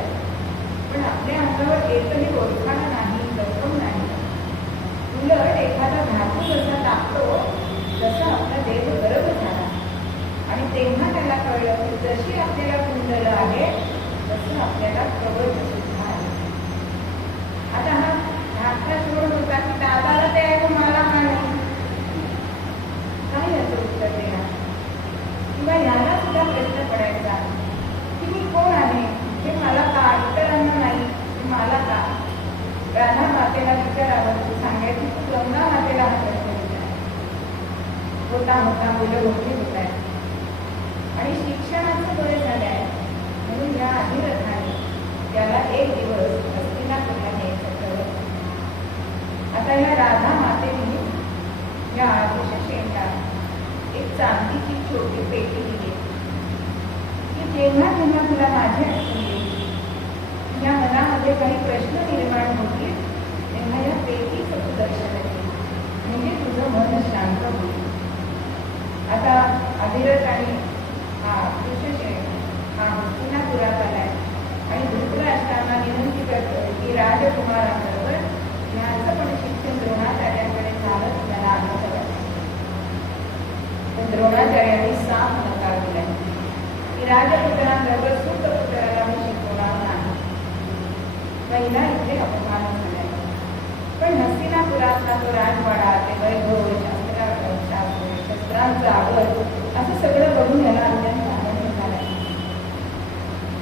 पण आपल्या अंगावर एकही ओळखाणं नाही, जखम नाही. उलट एखादा धातू जसा टाकतो तसा आपला देह गरम झाला आणि तेव्हा त्याला कळलं की जशी आपल्याला कुंडलं आहे तसं आपल्याला कवच सुद्धा आहे. आता हा धाकटा सोड होता की दादाला ते आहे मला का नाही, काय याचं उत्तर देणार? किंवा ह्याला सुद्धा प्रश्न पडायचा की मी कोण आहे हे मला का, इतरांना नाही मला का? राधा मातेला विचारावं तू सांगायची तू गंगा मातेला हा प्रश्न विचार. होता होता मुलं मोठी होत आहेत आणि शिक्षणाचं वय झालं आहे म्हणून या अधिरथाने त्याला एक दिवस हस्तिनापूरला न्यायचं ठरवलं. आता या राधा मातेने या वसुशेनला एक चांदीची छोटी पेटी दिली की जेव्हा जेव्हा तुला माझ्या या मनामध्ये काही प्रश्न निर्माण होतील तेव्हा या पेटीचं तू दर्शन येईल म्हणजे तुझं मन शांत होईल. आता अधिरथ आणि हा वसुशेन हा हस्तिनापुरात आलाय आणि धृतराष्ट्रांना विनंती करतो की राजकुमाराबरोबर ह्याचं पण शिक्षण द्रोणाचार्यांकडे झालं त्याला आनंद वाटतो. पण द्रोणाचार्यांनी साफ नकार दिलाय की राजपुत्रांबरोबर सुतपुत्राला मी शिकवणार नाही. पहिला इथे अपमान झालाय. पण हस्तिनापुरातला तो राजवाडा, ते वैभव, शस्त्रांचा आवर असं सगळं बघून याला अत्यंत आनंद झालाय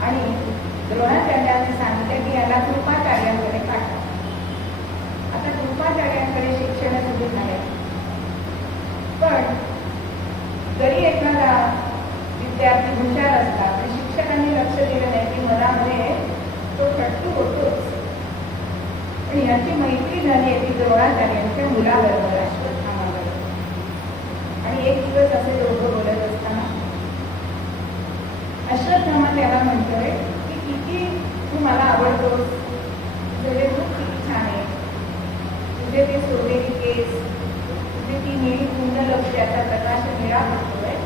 आणि द्रोणाचार्यांनी सांगितलं की याला कृपाचार्य ज्याची मैत्री झाली आहे ती द्रोणाचार्यांच्या मुलाबरोबर अश्वत्थामाबरोबर. आणि एक दिवस असे दोघं बोलत असताना अश्वत्थामा त्याला म्हणतोय की किती तू मला आवडतोस, तुझे रूप किती छान आहे, तुझे ते सोनेरी केस, तुझे ती निळी कुंड लक्ष त्याचा प्रकाश निळा पडतोय,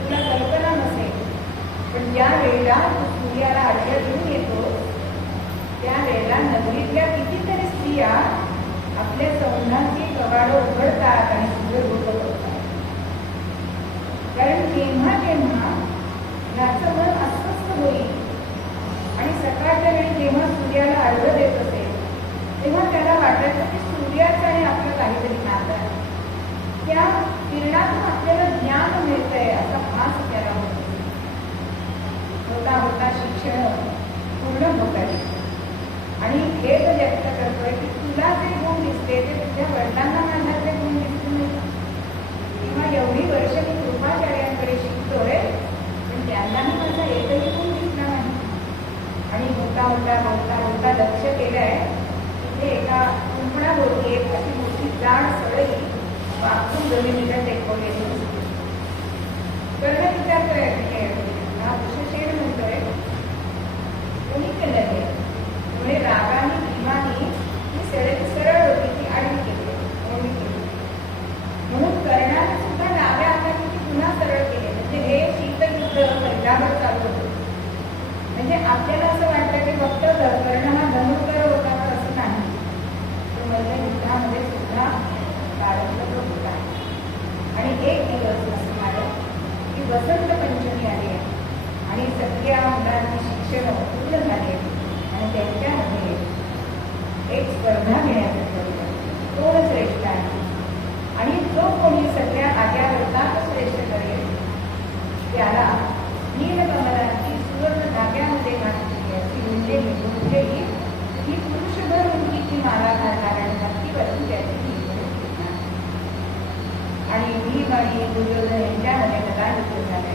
तुला कल्पना नसेल पण ज्या वेळेला तू सूर्याला आडव्या घेऊन येतो त्यावेळेला नगरीतल्या कितीतरी स्त्रिया आपल्या सौंदाची कवाडं उघडतात आणि तुझं रूप बघतात. कारण जेव्हा जेव्हा याचं मन अस्वस्थ होईल आणि सकाळच्या वेळी जेव्हा सूर्याला आडवं देत असेल तेव्हा त्याला वाटायचं की सूर्याचं आणि आपलं काहीतरी नातं आहे. त्या किरणातून आपल्याला ज्ञान मिळतंय असा भास त्याला होतो. होता होता शिक्षण पूर्ण होत आहे आणि हे तो व्यक्त करतोय की तुला जे गुण दिसते ते तुझ्या वडिलांना माझ्यातले गुण दिसत नाही किंवा एवढी वर्ष मी कृपाचार्यांकडे शिकतोय पण त्यांनाही माझा एकही गुण दिसला नाही. आणि होता होता होता होता लक्ष केलंय तिथे एका कुंपणाभोवती एक अशी मोठी जाड सळई वापरून जमिनीला टेकवलेली असते. कर्ण विचारतोय हा विशेषण म्हणतोय कोणी केलं हे त्यामुळे रागाने भीमाने ही सळई सरळ होती ती आडवी केली मोडवी केली म्हणून कर्णाने सुद्धा डाव्या हाताने ती पुन्हा सरळ केली. म्हणजे हे शीतयुद्ध पहिल्यावर चालू होतं. म्हणजे आपल्याला असं वाटतं की फक्त कर्ण हा धनुर्धर होता तर असं नाही, तो मल्लयुद्धामध्ये सुद्धा पारंगत होता. आणि एक दिवस असं झालं की वसंत पंचमी आली आहे आणि सगळ्या मुलांची शिक्षण पूर्ण झाले आणि त्यांच्यामध्ये एक स्पर्धा घेण्यात ठरवलं कोण श्रेष्ठ आहे आणि जो कोणी सगळ्या आज्ञावरतात श्रेष्ठ करेल त्याला नीलकमलाची सुवर्ण धाग्यामध्ये घातलेली अशी गुंजलेली ही पुरुषभर उंचीची माला घालणार आणि भक्तीवरून त्याची आणि भीम आणि दुर्योधन यांच्यामध्ये गदायुद्ध झाले.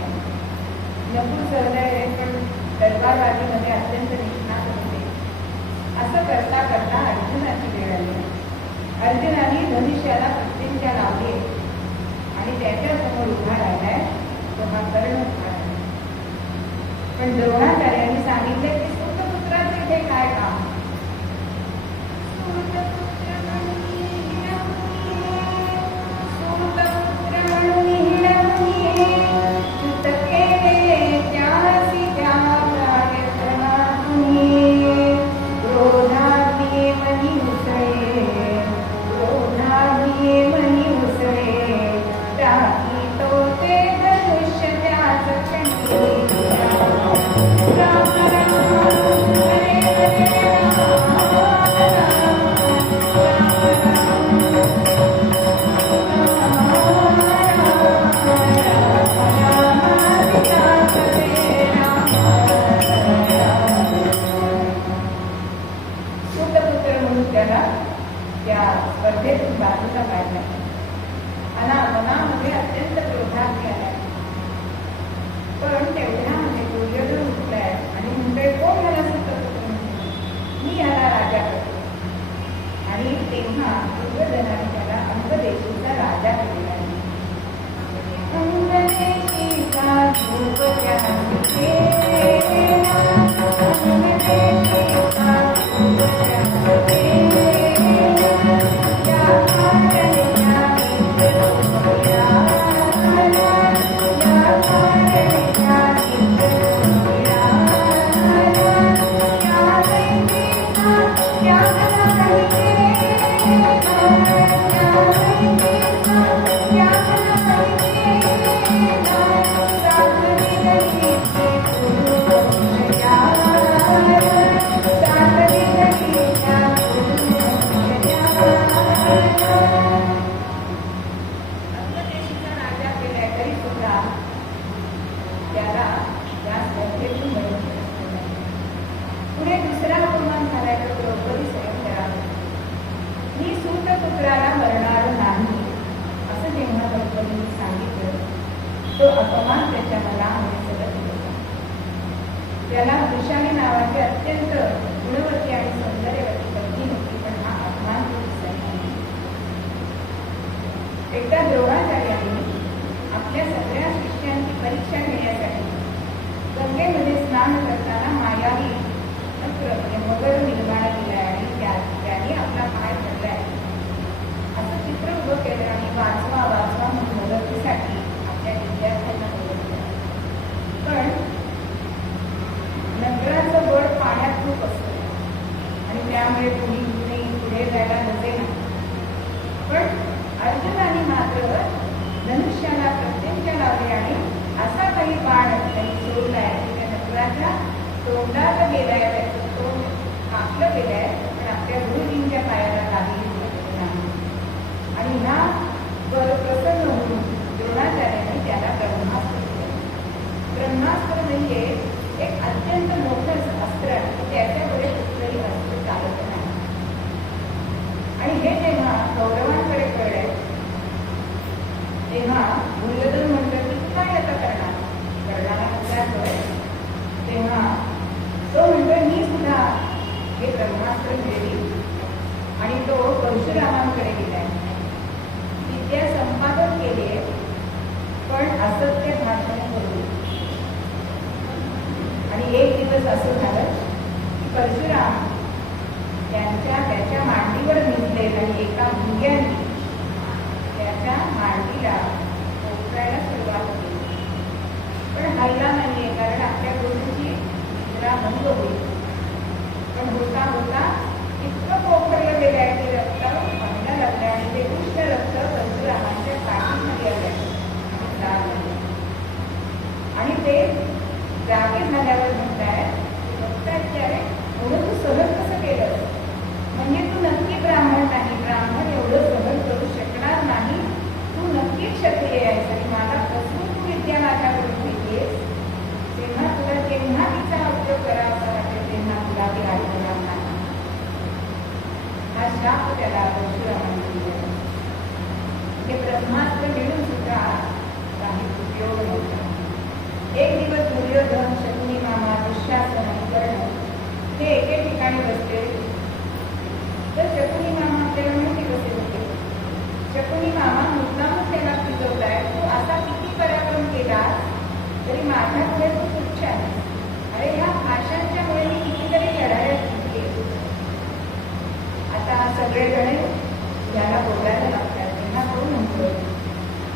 नकुल सहदेव पण तलवारबाजीमध्ये अत्यंत निष्णात होते. असं करता करता अर्जुनाची वेळ आली. अर्जुनाने धनुष्याला प्रत्यंच्या लावली आणि त्याच्यासमोर उभा राहिलाय तो हा कर्ण उभा राहिला. पण द्रोणाचार्यांनी सांगितलं की सूतपुत्राचे इथे काय काम. तो अपमान त्याच्या मनामध्ये सतत होता. त्याला वृषाली नावाची अत्यंत गुणवती आणि सौंदर्यवती पत्नी होती, पण हा अपमान एकदा द्रोणाचार्यांनी आपल्या सगळ्या शिष्यांची परीक्षा घेण्यासाठी गंगेमध्ये स्नान करताना मायावी मगर निर्माण केलाय आणि त्याने आपला पाय पडलाय असं चित्र उभं केलं आणि वाचवा वाचवा म्हणून मदतीसाठी आपल्या विद्यार्थ्यांना बोलवलं. पण नगराचं बळ पाण्यात खूप असतं आणि त्यामुळे कुणी पुढे जायला नसेना. पण अर्जुनाने मात्र धनुष्याला प्रत्यंच्या लावले आणि असा काही बाण त्यांनी सोडलाय की त्या नगराच्या तोंडात गेलाय, त्याचं तोंड कापलं गेलंय, पण आपल्या गुरुजींच्या पायाला काहीही झालेलं नाही. आणि ह्या प्रसन्न होऊन द्रोणाचार्यांनी त्याला ब्रह्मास्त्र दिलं. ब्रह्मास्त्र म्हणजे एक अत्यंत मोठं अस्त्र आहे, त्याच्यापुढे कुठलंही अस्त्र चालत नाही. आणि हे जेव्हा कौरवांकडे कळलंय तेव्हा दुर्योधन म्हणतात की काय आता करणार तेव्हा तो म्हणतोय मी सुद्धा हे ब्रह्मास्त्र मिळेल. आणि तो परशुरामांकडे गेलाय, विद्या संपादन केले, पण असत्य भाषण करू. आणि एक दिवस असं झालं की परशुराम त्याच्या मांडीवर निघलेत आणि एका मुंग्याने त्याच्या मांडीला पोखरायला सुरुवात केली. पण हल्ला नाहीये, कारण आपल्या गुरुची निद्रा भंग होईल. पण होता होता इतकं पोखरलं गेलं आहे की रक्त व्हायला लागलं आणि ते उष्ण रक्त परशुरामांच्या पाठीमध्ये आलं आणि ते जागे झाल्यावर म्हणताय बघतायत की अरे एवढं तू सहन कसं केलं, म्हणजे तू नक्की ब्राह्मण नाही, ब्राह्मण एवढं सहन करू शकणार नाही, तू नक्की क्षत्रिय आहेस आणि मला फसवून तू विद्या माझ्याकडून घेतेस. तेव्हा तुला जेव्हा तिचा उपयोग करावा वाटेल तेव्हा तुला ती आठवणार नाही. हा शाप त्याला परशुरामांनी दिला. हे ब्रह्मास्त्र मिळून सुद्धा काही उपयोग नव्हता. एक दिवस दुर्योधन, शकुनी मामा, दुःशासन आणि कर्ण हे एके ठिकाणी बसले. तर शकुनी मामा आपल्याला माहिती कसे होते. शकुनी मामा मुद्दामच त्याला पिकवलाय, तू असा किती पराक्रम केला तरी माझ्यापुढे तू तुच्छ आहे. अरे ह्या भाषांच्यामुळे मी कितीतरी लढाया जिंकले. आता सगळेजण याला बोलायला लागतात. तेव्हा तो म्हणतो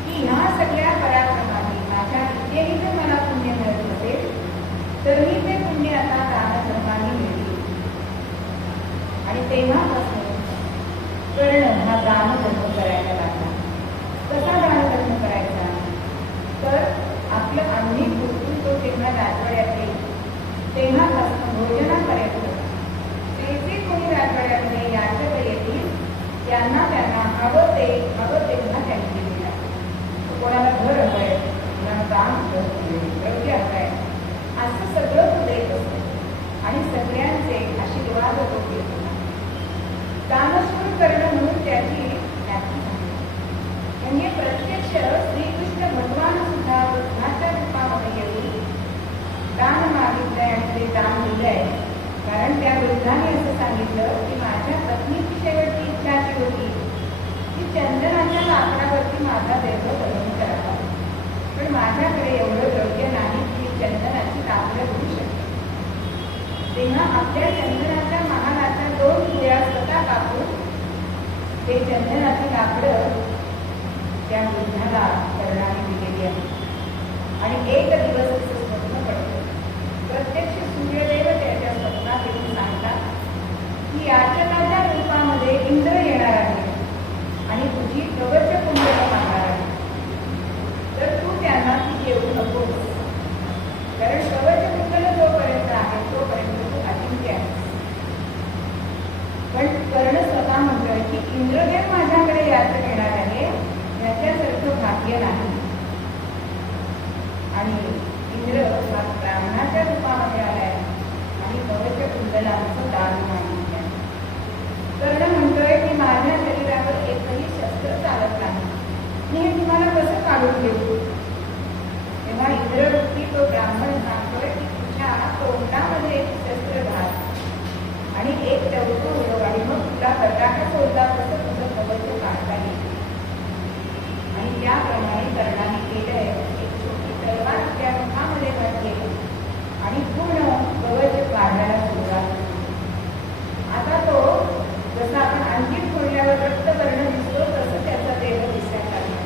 की ह्या सगळ्या पराक्रमाने माझ्या विद्येने जर मला पुण्य मिळत नसेल तर मी ते पुण्य आता दानधर्माने मिळेल. आणि तेव्हापासून कर्ण हा दानधर्म करायला लागला. कसा दानधर्म करायचा, तर आपलं अन्नी पुसून तो तेव्हा राजवाड्यात येईल तेव्हापासून भोजनापर्यंत जे जे कोणी राजवाड्यामध्ये याचक येतील त्यांना हवं तेव्हा त्यांनी दिलेला. कोणाला घर हवंय, कोणाला दान द्रव्य हवंय, असं सगळं तो देत असतो आणि सगळ्यांचे आशीर्वाद तो घेतो. दानशूर करणं म्हणून त्याची ख्याती झाली. म्हणजे प्रत्यक्ष श्रीकृष्ण भगवान सुद्धा बुद्धाच्या रूपामध्ये येऊन दान मागितलंय आणि ते दान दिलंय. कारण त्या वृद्धाने असं सांगितलं की माझ्या पत्नीची शेवटची इच्छा अशी होती की चंदनाच्या लाकडावरती माझा देह दहन करावा, पण माझ्याकडे एवढं द्रव्य नाही की चंदनाची लाकडं होऊ शकते. तेव्हा आपल्या चंदनाच्या महालाच्या 2 तुळ्या स्वतः कापून ते चंदनाची लाकडं त्या वृद्धाला कर्णाने दिलेली आहे. आणि एक दिवस असं स्वप्न पडतं. प्रत्यक्ष सूर्यदेव त्याच्या स्वप्नात येऊन सांगतात की याचकाच्या रूपामध्ये इंद्र येणार आहे आणि तुझी कवच कुंडल मागणार आहे, तर तू त्यांना ती येऊ नकोस, कारण कवच कुंडल जोपर्यंत आहे तोपर्यंत तू अजिंक्य आहेस. पण कर्ण स्वतः म्हणतोय की इंद्रदेव माझ्याकडे याचक येणार आहे याच्यासारखं भाग्य नाही. आणि इंद्र हा ब्राह्मणाच्या रूपामध्ये आलाय आणि कवच कुंडलांचं दान मागितलं. कर्ण म्हणतोय की माझ्या शरीरावर एकही शस्त्र चालत नाही, मी हे तुम्हाला कसं काढून देऊ. तेव्हा इंद्ररूपी तो ब्राह्मण सांगतोय की तुझ्या तोंडामध्ये एक शस्त्र घाल आणि एक टवकं उडव आणि मग तुला बटाटा सोडला कसं तुझं कवच काढता येईल. आणि पूर्ण कवच काढायला सुरुवात झाली. आता तो जसा आपण आणखी फोडल्यावर रक्तवर्ण दिसतो तसं त्याचा देह दिसायला लागला.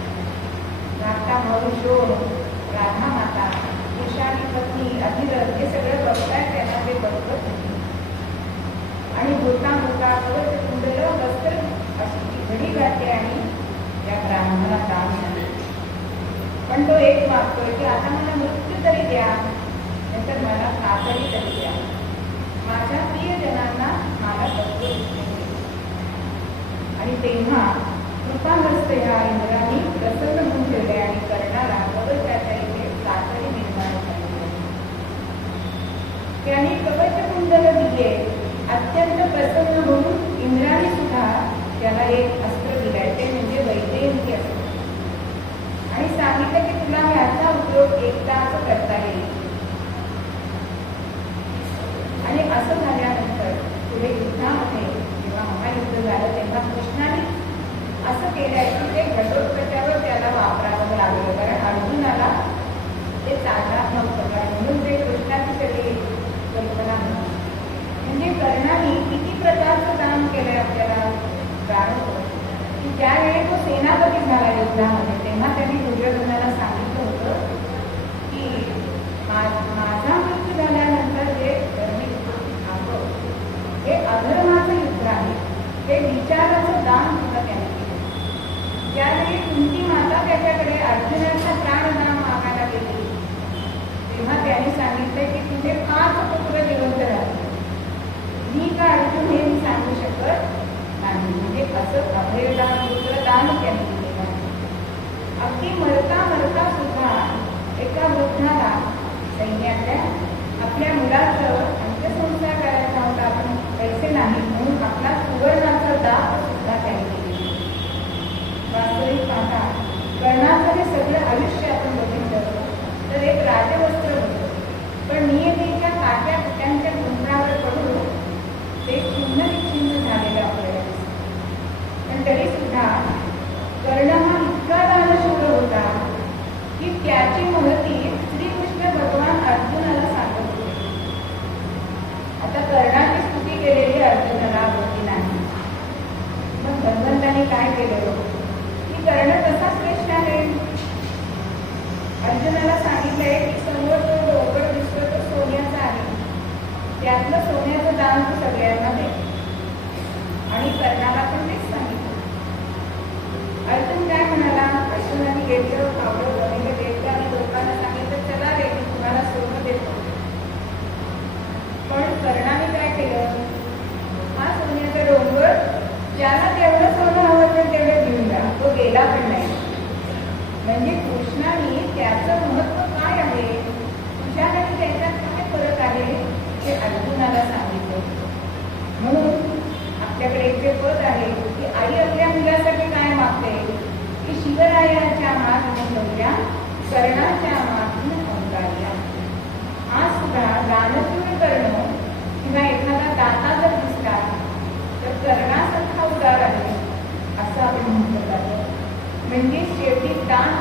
धाकटा भाऊ शोण, राधा माता, ईशानी पत्नी अधिरथ हे सगळं बघताय त्यांना ते बघत होते. आणि बोलता बोलता कवच कुंडल वस्त्र अशी ती घडी घातली आणि त्या ब्राह्मणाला दान झाले. पण तो एक मागतोय की आता मला मृत्यू तरी द्या, नाहीतर मला कातडी तरी द्या, माझ्या प्रियजनांना मला सत्य आणि तेव्हा कृपाग्रस्त ह्या इंद्राने प्रसन्न होऊन ठेवले आणि कर्णाला कवचाच्या इथे कातडी निर्माण झाली. त्याने कवच कुंडल दिले. अत्यंत प्रसन्न होऊन इंद्राने सुद्धा त्याला एक अस्त्र दिलाय, ते म्हणजे वैजयंती अस्त्र, आणि सांगितलं की तुला ह्याचा उपयोग एकदाच करता येईल. आणि असं झाल्यानंतर पुढे युद्धामध्ये जेव्हा महायुद्ध झालं तेव्हा कृष्णाने असं केलंय की ते घटोत्कचावर त्याला वापरावं लागलं, कारण अर्जुनाला ते चालणार नव्हतं, कारण म्हणून ते कृष्णाची सगळी कल्पना होती. म्हणजे कर्णाने किती प्रकारचं दान केलंय आपल्याला जाणवतं की ज्यावेळी तो सेनापती झाला युद्धामध्ये तेव्हा त्यांनी दुर्योधनाला सांगितलं होतं की माझा मृत्यू झाल्यानंतर जे हे अधर्माचं युद्ध आहे, हे विचाराचं दान सुद्धा त्याने केलं. ज्यावेळी कुंती माता त्याच्याकडे अर्जुनाचा प्राणदान मागायला गेली तेव्हा त्यांनी सांगितलंय की तुझे 5 पुत्र जिवंत राहतील. मी का अर्जुन हे मी सांगू शकत नाही. म्हणजे असं अभयदान पुत्रदान त्यांनी केलेलं आहे. अगदी मरता मरता सुद्धा एका वृद्धाला सैन्यातल्या आपल्या मुलाचं अंत्यसंस्कार करायचा होता, आपण पैसे नाही म्हणून आपला सुवर्णाचा दाब सुद्धा त्यांनी केले. वास्तविक पाहता कर्णाचं हे सगळं आयुष्य आपण बघितलं तर एक राजवस्त्र होतं, पण नियतीच्या काट्या कुट्यांच्या गुंडावर पडून ते छिन्न विच्छिन्न झालेलं आपल्याला दिसतं. पण तरी सुद्धा कर्ण हा इतका दानशूर होता की त्याची महती श्रीकृष्ण भगवान अर्जुनाला सांगत होते. आता कर्णाची स्तुती केलेली अर्जुनाला होती नाही, मग भगवंताने काय केलं की कर्ण कसा श्रेष्ठ आहे. अर्जुनाला सांगितलंय की समोर जो डोंगर दिसतो तो सोन्याचा आहे, त्यातलं सोन्याचं दान तू सगळ्यांना दे. आणि कर्णाला पण तेच सांगितलं. अर्जुन काय म्हणाला, अर्जुनाने घेतलं खावलं बनवलं घेतलं आणि लोकांना सांगितलं चला रे मी तुम्हाला सोनं देतो. पण कर्णाने काय केलं, हा सोन्याचा डोंगर ज्याला तेवढं सोनं हवं तर तेवढं घेऊन जा, तो गेला पण नाही. म्हणजे कृष्णाने त्याचं महत्व काय आहे, तुझ्या आणि त्याच्यात काय फरक आहे हे अर्जुनाला सांगितलं. म्हणून आपल्याकडे एक जे पद आहे की आई आपल्या मुलासाठी काय मागते की शिवरायाच्या मागून गौऱ्या कर्णाच्या मागून अंगाऱ्या. हा सुद्धा दानशूर करणं किंवा एखादा दाता जर दिसला तर कर्णासारखा उदार आहे असं आपण म्हटलं जातं. म्हणजे शेवटी दान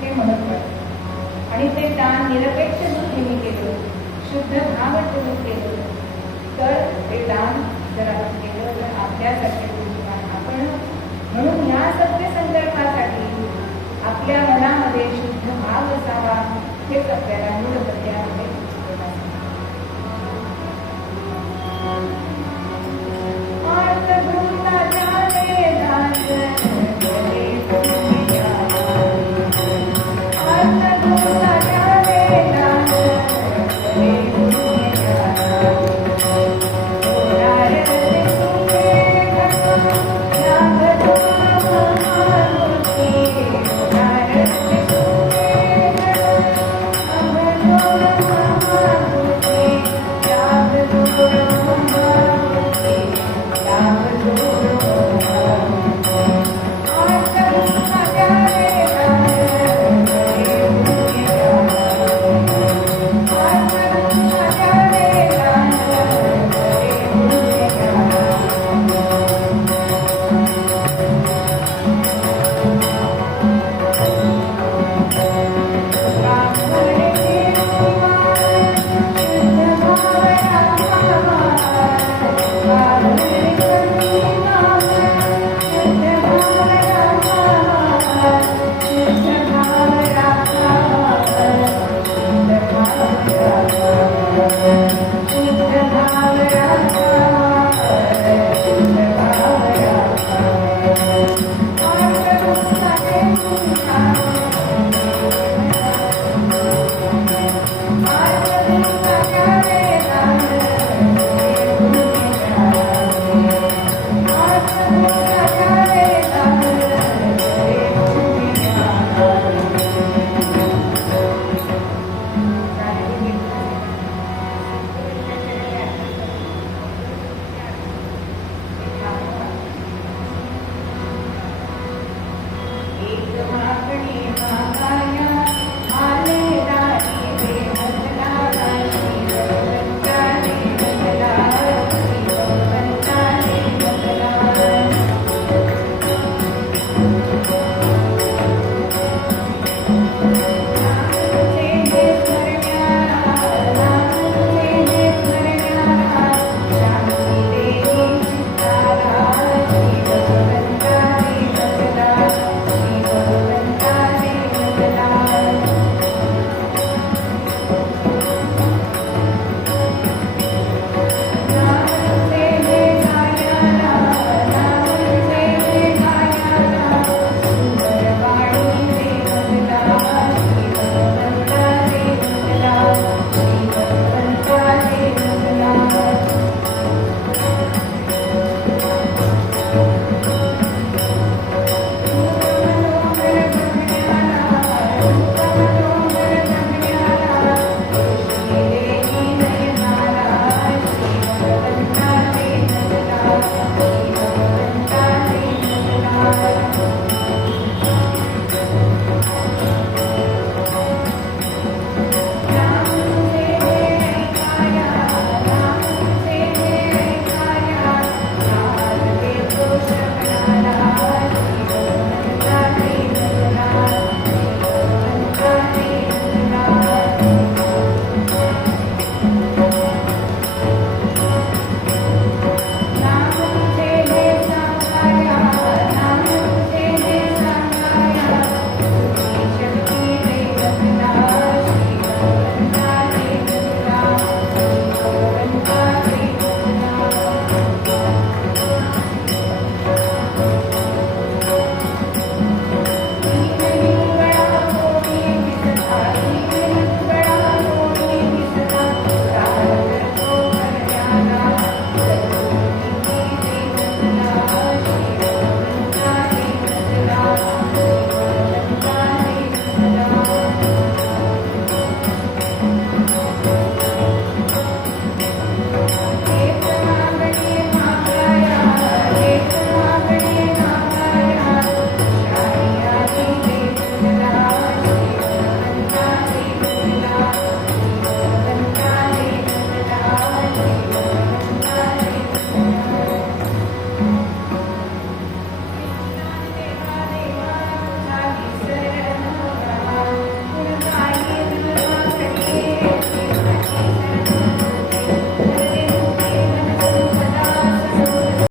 हे महत्वाचं, आणि ते दान निरपेक्ष बुद्धीने केलं, शुद्ध भाव ठेवून केलं तर ते दान जर आपण केलं तर आपल्यासाठी बुद्धिमान आपण. म्हणून या सत्य संकल्पासाठी आपल्या मनामध्ये शुद्ध भाव असावा हेच आपल्याला